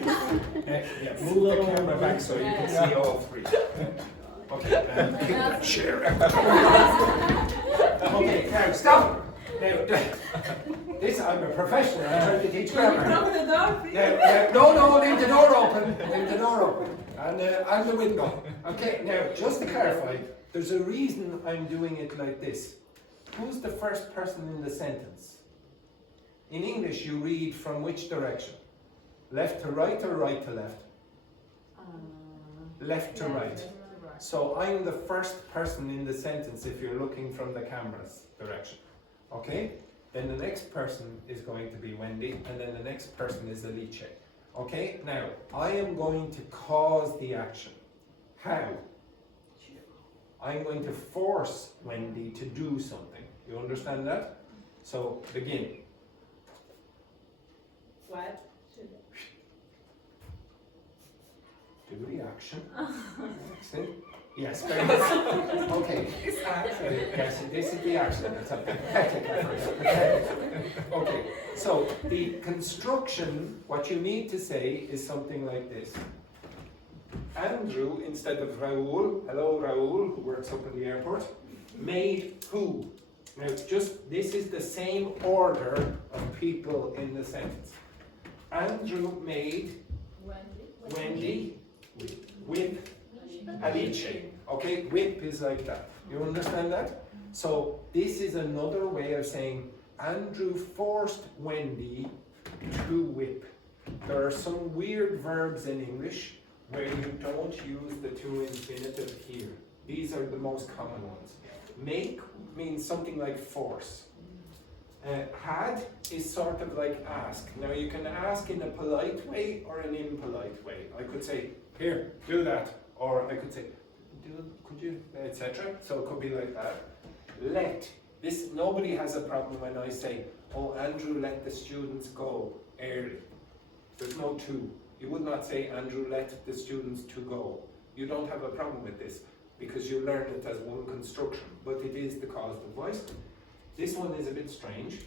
Yeah, move the camera back so you can see all three. Okay, kick that chair out. Okay, now stop. Now, this, I'm a professional. I'm trying to teach grammar. Can you open the door, please? No, leave the door open. Leave the door open. And I'm the window. Okay, now, just to clarify, there's a reason I'm doing it like this. Who's the first person in the sentence? In English, you read from which direction? Left to right or right to left? Left to right. So I'm the first person in the sentence if you're looking from the camera's direction. Okay? Then the next person is going to be Wendy, and then the next person is Alice. Okay? Now, I am going to cause the action. How? I'm going to force Wendy to do something. You understand that? So, begin. What? Do the action. See? Yes, very good. Okay. Yes, this is the action. It's a pathetic effort. Pathetic. Okay, so the construction, what you need to say is something like this. Andrew, instead of Raoul, hello Raoul, who works up in the airport, made who? Now, just, this is the same order of people in the sentence. Andrew made Wendy with Alice. Okay, whip is like that. You understand that? So this is another way of saying Andrew forced Wendy to whip. There are some weird verbs in English where you don't use the to infinitive here. These are the most common ones. Make means something like force. Had is sort of like ask. Now you can ask in a polite way or an impolite way. I could say, here, do that. Or I could say, could you, etc. So it could be like that. Let. This, nobody has a problem when I say, oh, Andrew, let the students go early. There's no to. You would not say, Andrew, let the students to go. You don't have a problem with this because you learn it as one construction, but it is the causative voice. This one is a bit strange.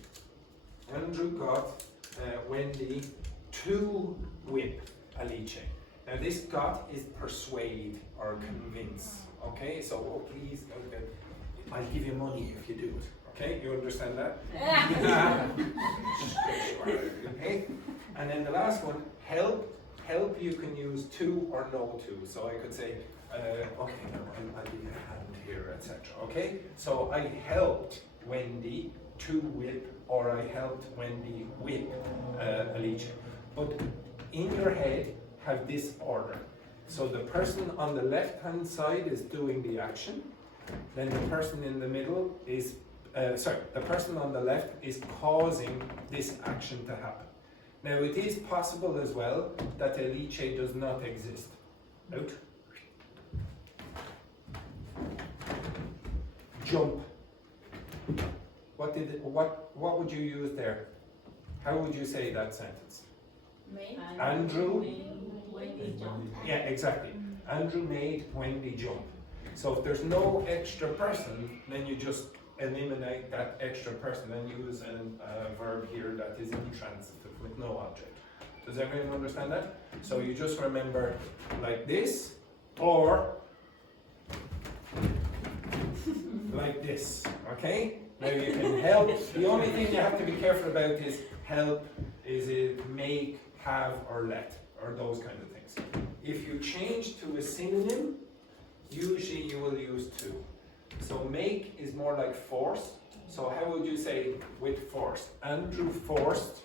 Andrew got Wendy to whip Alice. Now this got is persuade or convince. Okay, so oh please, I'll give you money if you do it. Okay, you understand that? Okay, and then the last one, help. Help you can use to or no to. So I could say, okay, now I'll give you a hand here, etc. Okay, so I helped Wendy to whip, or I helped Wendy whip Alice. But in your head, have this order. So the person on the left-hand side is doing the action, then the person in the middle is, the person on the left is causing this action to happen. Now it is possible as well that Alice does not exist. Out. Jump. What would you use there? How would you say that sentence? Andrew. Wendy jump. Yeah, exactly. Andrew made Wendy jump. So if there's no extra person, then you just eliminate that extra person and use a verb here that is intransitive with no object. Does everyone understand that? So you just remember like this or like this, okay? Now you can help. The only thing you have to be careful about is help, is it make, have or let, or those kind of things. If you change to a synonym, usually you will use to. So make is more like force. So how would you say with force? Andrew forced.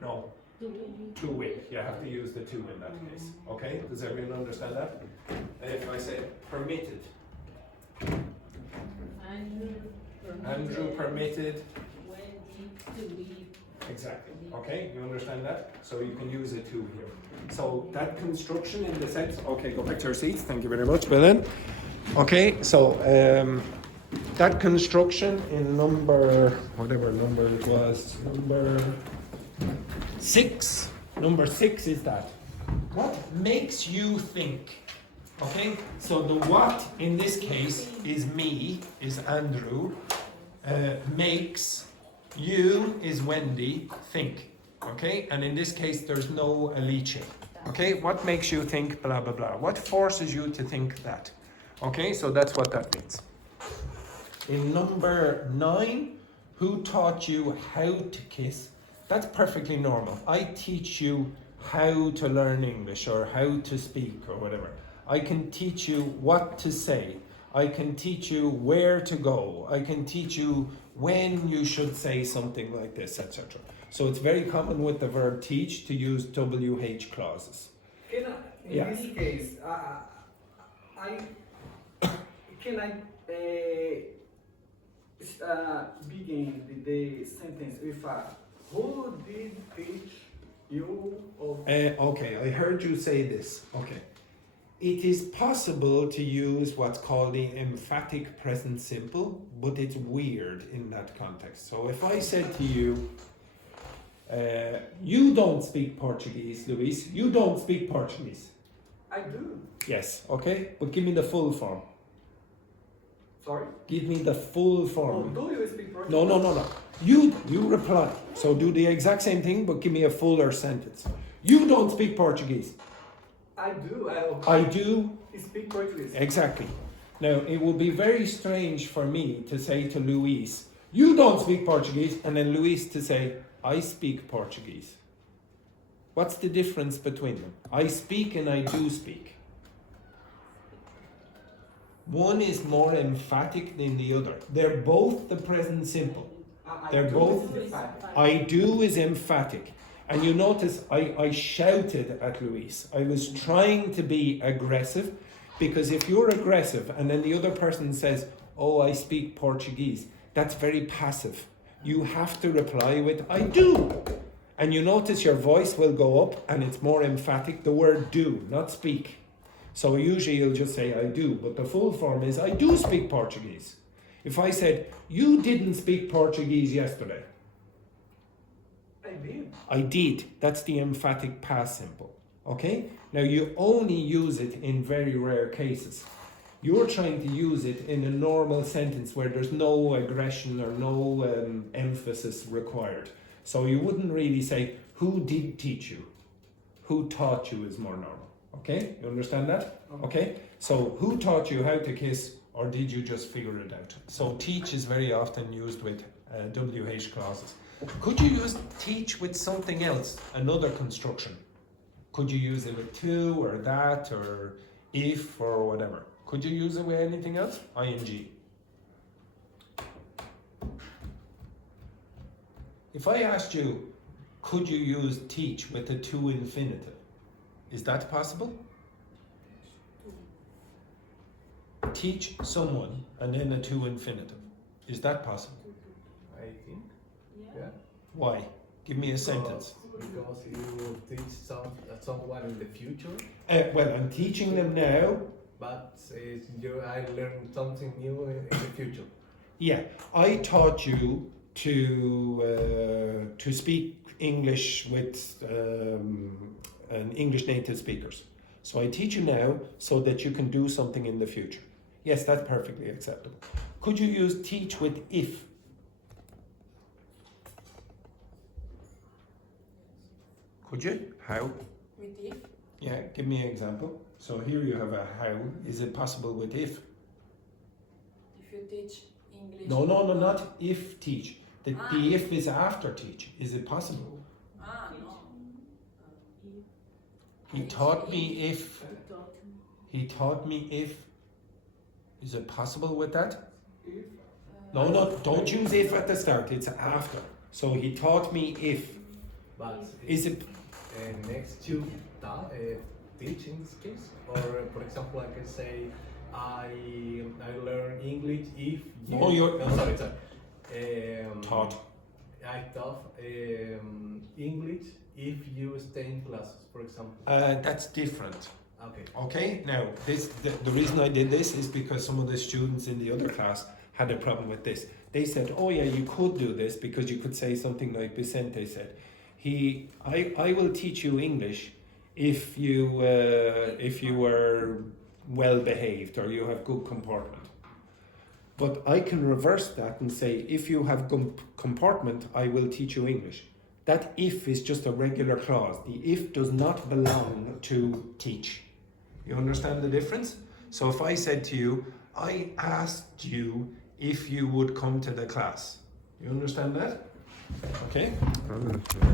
No. To whip. You have to use the to in that case. Okay? Does everyone understand that? If I say permitted. Andrew permitted. Wendy to weep. Exactly. Okay, you understand that? So you can use a to here. So that construction in the sense, okay, go back to your seats. Thank you very much, Belen. Okay, so that construction in number, whatever number it was, number 6. Number 6 is that. What makes you think? Okay, so the what in this case is me, is Andrew, makes you is Wendy think. Okay, and in this case there's no Alice. Okay, what makes you think blah blah blah? What forces you to think that? Okay, so that's what that means. In number 9, who taught you how to kiss? That's perfectly normal. I teach you how to learn English or how to speak or whatever. I can teach you what to say. I can teach you where to go. I can teach you when you should say something like this, etc. So it's very common with the verb teach to use WH clauses. In this case, can I begin the sentence with who did teach you? Okay, I heard you say this. Okay. It is possible to use what's called the emphatic present simple, but it's weird in that context. So if I said to you, you don't speak Portuguese, Luis, you don't speak Portuguese. I do. Yes, okay, but give me the full form. Sorry? Give me the full form. Oh, do you speak Portuguese? No. You reply. So do the exact same thing, but give me a fuller sentence. You don't speak Portuguese. I do. I do. Speak Portuguese. Exactly. Now, it would be very strange for me to say to Luis, you don't speak Portuguese, and then Luis to say, I speak Portuguese. What's the difference between them? I speak and I do speak. One is more emphatic than the other. They're both the present simple. They're both. I do is emphatic. And you notice I shouted at Luis. I was trying to be aggressive, because if you're aggressive and then the other person says, oh, I speak Portuguese. That's very passive. You have to reply with, I do. And you notice your voice will go up and it's more emphatic. The word do, not speak. So usually you'll just say, I do. But the full form is, I do speak Portuguese. If I said, you didn't speak Portuguese yesterday. I did. I did. That's the emphatic past simple. Okay? Now you only use it in very rare cases. You're trying to use it in a normal sentence where there's no aggression or no emphasis required. So you wouldn't really say, who did teach you? Who taught you is more normal. Okay? You understand that? Okay? So who taught you how to kiss, or did you just figure it out? So teach is very often used with WH clauses. Could you use teach with something else, another construction? Could you use it with to or that or if or whatever? Could you use it with anything else? ING. If I asked you, could you use teach with a to infinitive? Is that possible? Teach someone and then a to infinitive. Is that possible? I think. Yeah. Why? Give me a sentence. Because you teach someone in the future, Well, I'm teaching them now. but I learned something new in the future. Yeah, I taught you to speak English with an English native speakers. So I teach you now so that you can do something in the future. Yes, that's perfectly acceptable. Could you use teach with if? Could you? How? With if. Yeah, give me an example. So here you have a how. Is it possible with if? If you teach English. No, not if teach. The if is after teach. Is it possible? No. He taught me if. He taught me if. Is it possible with that? No, don't use if at the start. It's after. So he taught me if. But Is it? Next to teach in this case, or for example, I can say I learn English if you. Oh, you're. No, sorry. Taught. I taught English if you stay in classes, for example. That's different. Okay. Okay. Now, the reason I did this is because some of the students in the other class had a problem with this. They said, "Oh yeah, you could do this because you could say something like Vicente said. I will teach you English if you were well behaved or you have good comportment. But I can reverse that and say, if you have good comportment, I will teach you English. That if is just a regular clause. The if does not belong to teach. You understand the difference? So if I said to you, I asked you if you would come to the class. You understand that? Okay.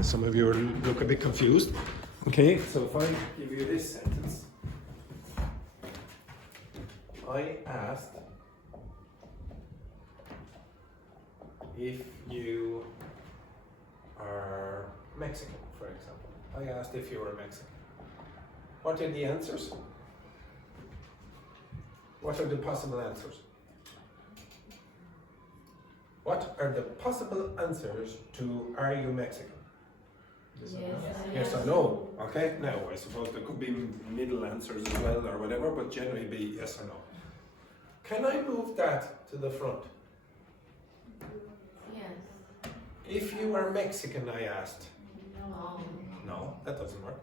Some of you look a bit confused. Okay, so if I give you this sentence. I asked if you are Mexican, for example. I asked if you were Mexican. What are the answers? What are the possible answers? What are the possible answers to are you Mexican? Yes or no. Okay, now I suppose there could be middle answers as well or whatever, but generally be yes or no. Can I move that to the front? Yes. If you are Mexican, I asked. No. No, that doesn't work.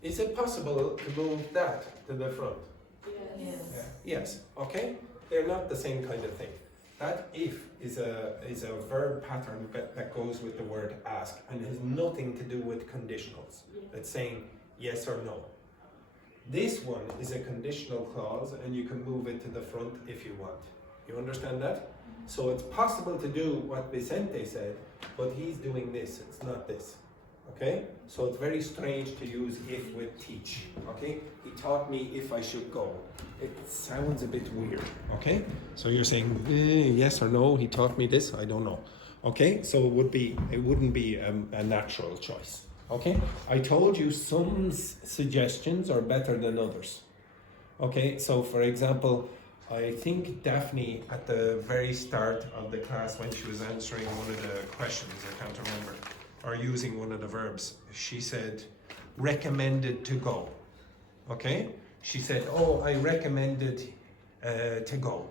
Is it possible to move that to the front? Yes. Yes. Okay. They're not the same kind of thing. That if is a verb pattern that goes with the word ask and has nothing to do with conditionals. It's saying yes or no. This one is a conditional clause and you can move it to the front if you want. You understand that? So it's possible to do what Vicente said, but he's doing this, it's not this. Okay, so it's very strange to use if with teach. Okay, he taught me if I should go. It sounds a bit weird. Okay, so you're saying yes or no. He taught me this. I don't know. Okay, so it wouldn't be a natural choice. Okay, I told you some suggestions are better than others. Okay, so for example, I think Daphne at the very start of the class when she was answering one of the questions, I can't remember, or using one of the verbs, she said recommended to go. Okay, she said, oh, I recommended to go.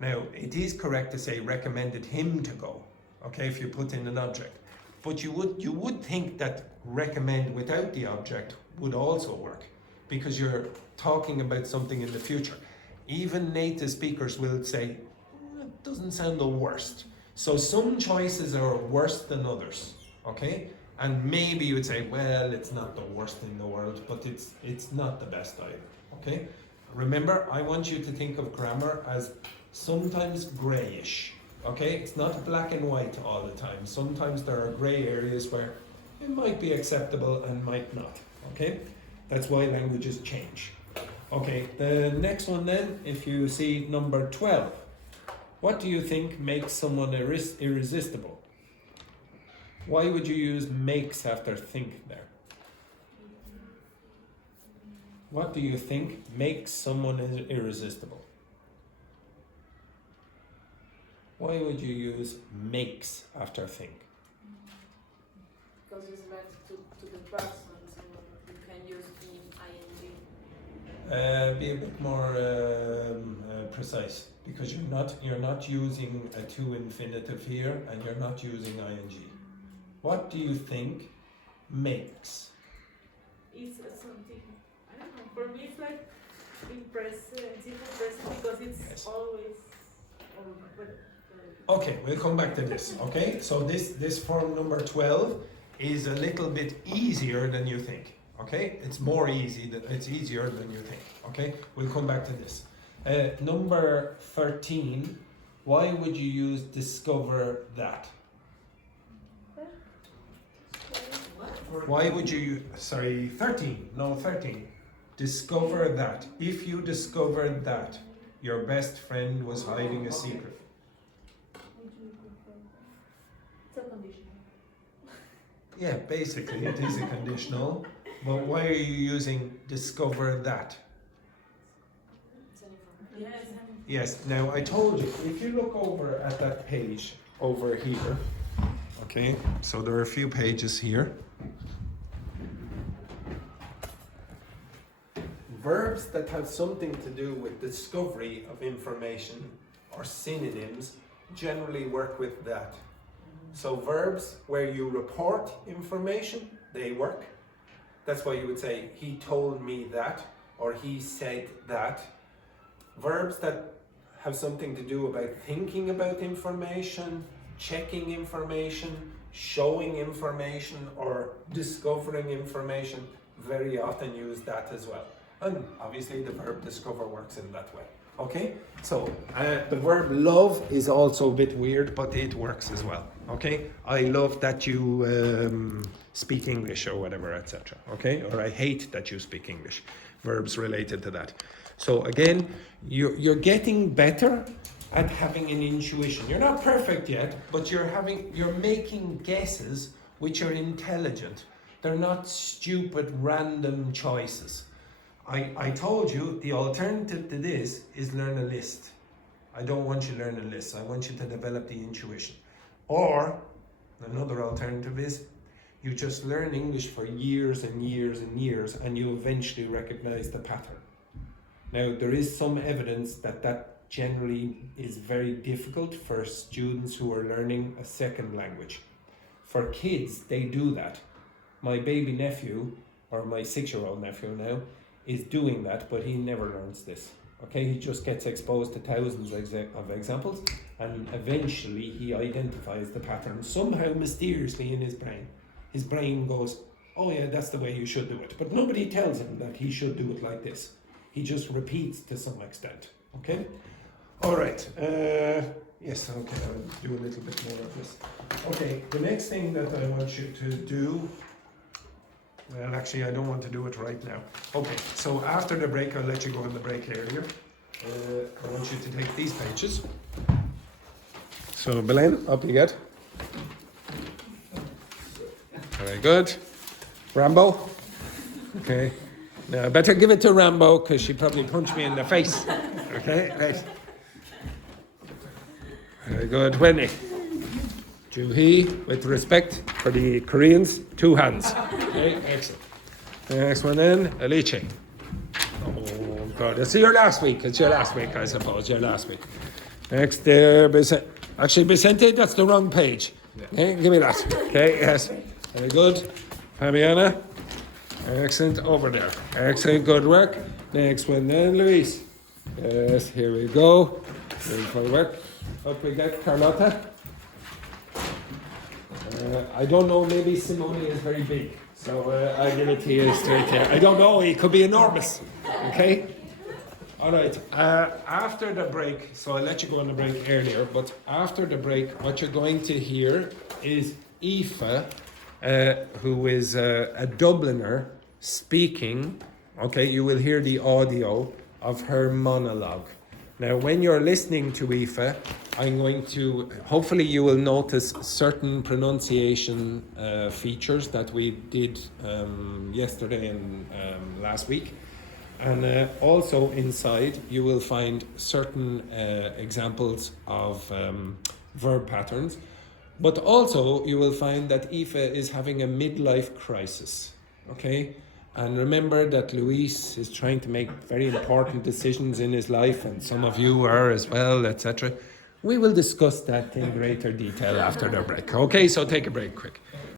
Now it is correct to say recommended him to go. Okay, if you put in an object, but you would think that recommend without the object would also work, because you're talking about something in the future. Even native speakers will say, it doesn't sound the worst. So some choices are worse than others, okay? And maybe you would say, well, it's not the worst in the world, but it's not the best either, okay? Remember, I want you to think of grammar as sometimes grayish, okay? It's not black and white all the time. Sometimes there are gray areas where it might be acceptable and might not, okay? That's why languages change. Okay, the next one then, if you see number 12. What do you think makes someone irresistible? Why would you use makes after think there? What do you think makes someone irresistible? Why would you use makes after think? Because it's related to the person, so you can use in ing. Be a bit more precise, because you're not using a to infinitive here, and you're not using ing. What do you think makes? It's something, I don't know, for me it's like in present, simple present, because it's Yes. always, but, Okay, we'll come back to this. Okay, so this form number 12 is a little bit easier than you think. Okay, it's easier than you think. Okay, we'll come back to this. Number 13, why would you use discover that? Why would you, 13. Discover that. If you discovered that your best friend was hiding a secret. it's a condition. Yeah, basically it is a conditional. But why are you using discover that? It's an information. Yes. Yes, now I told you, if you look over at that page over here, okay, so there are a few pages here. Verbs that have something to do with discovery of information or synonyms generally work with that. So verbs where you report information, they work. That's why you would say, he told me that, or he said that. Verbs that have something to do about thinking about information, checking information, showing information, or discovering information, very often use that as well. And obviously the verb discover works in that way. Okay, so the verb love is also a bit weird, but it works as well. Okay, I love that you speak English or whatever, etc. Okay, or I hate that you speak English. Verbs related to that. So again, you're getting better at having an intuition. You're not perfect yet, but you're making guesses which are intelligent. They're not stupid random choices. I told you the alternative to this is learn a list. I don't want you to learn a list. I want you to develop the intuition. Or another alternative is you just learn English for years and years and years, and you eventually recognize the pattern. Now, there is some evidence that generally is very difficult for students who are learning a second language. For kids, they do that. My baby nephew, or my 6-year-old nephew now, is doing that, but he never learns this. Okay, he just gets exposed to thousands of examples, and eventually he identifies the pattern somehow mysteriously in his brain. His brain goes, oh yeah, that's the way you should do it. But nobody tells him that he should do it like this. He just repeats to some extent. Okay? All right. Yes, okay, I'll do a little bit more of this. Okay, the next thing that I want you to do Well, actually, I don't want to do it right now. Okay, so after the break, I'll let you go on the break earlier. I want you to take these pages. So, Belen, up you get. Very good. Rambo. Okay. Now, I better give it to Rambo because she probably punched me in the face. Okay, right. Very good. Wendy. Juhi, with respect for the Koreans, 2 hands. Okay, excellent. Next one then, Alice. Oh, God. It's your last week. It's your last week, I suppose. Your last week. Next, actually, Vicente, that's the wrong page. Okay, give me that. Okay, yes. Very good. Fabiana. Excellent. Over there. Excellent. Good work. Next one then, Luis. Yes, here we go. Beautiful work. Up we get Carlotta. I don't know, maybe Simone is very big. So I'll give it to you straight here. I don't know, he could be enormous. Okay? All right. After the break, so I'll let you go on the break earlier, but after the break, what you're going to hear is Aoife, who is a Dubliner, speaking. Okay, you will hear the audio of her monologue. Now, when you're listening to Aoife, I'm going to, hopefully you will notice certain pronunciation features that we did yesterday and last week. And also inside, you will find certain examples of verb patterns. But also, you will find that Aoife is having a midlife crisis, okay? And remember that Luis is trying to make very important decisions in his life, and some of you are as well, etc. We will discuss that in greater detail after the break. Okay, so take a break quick.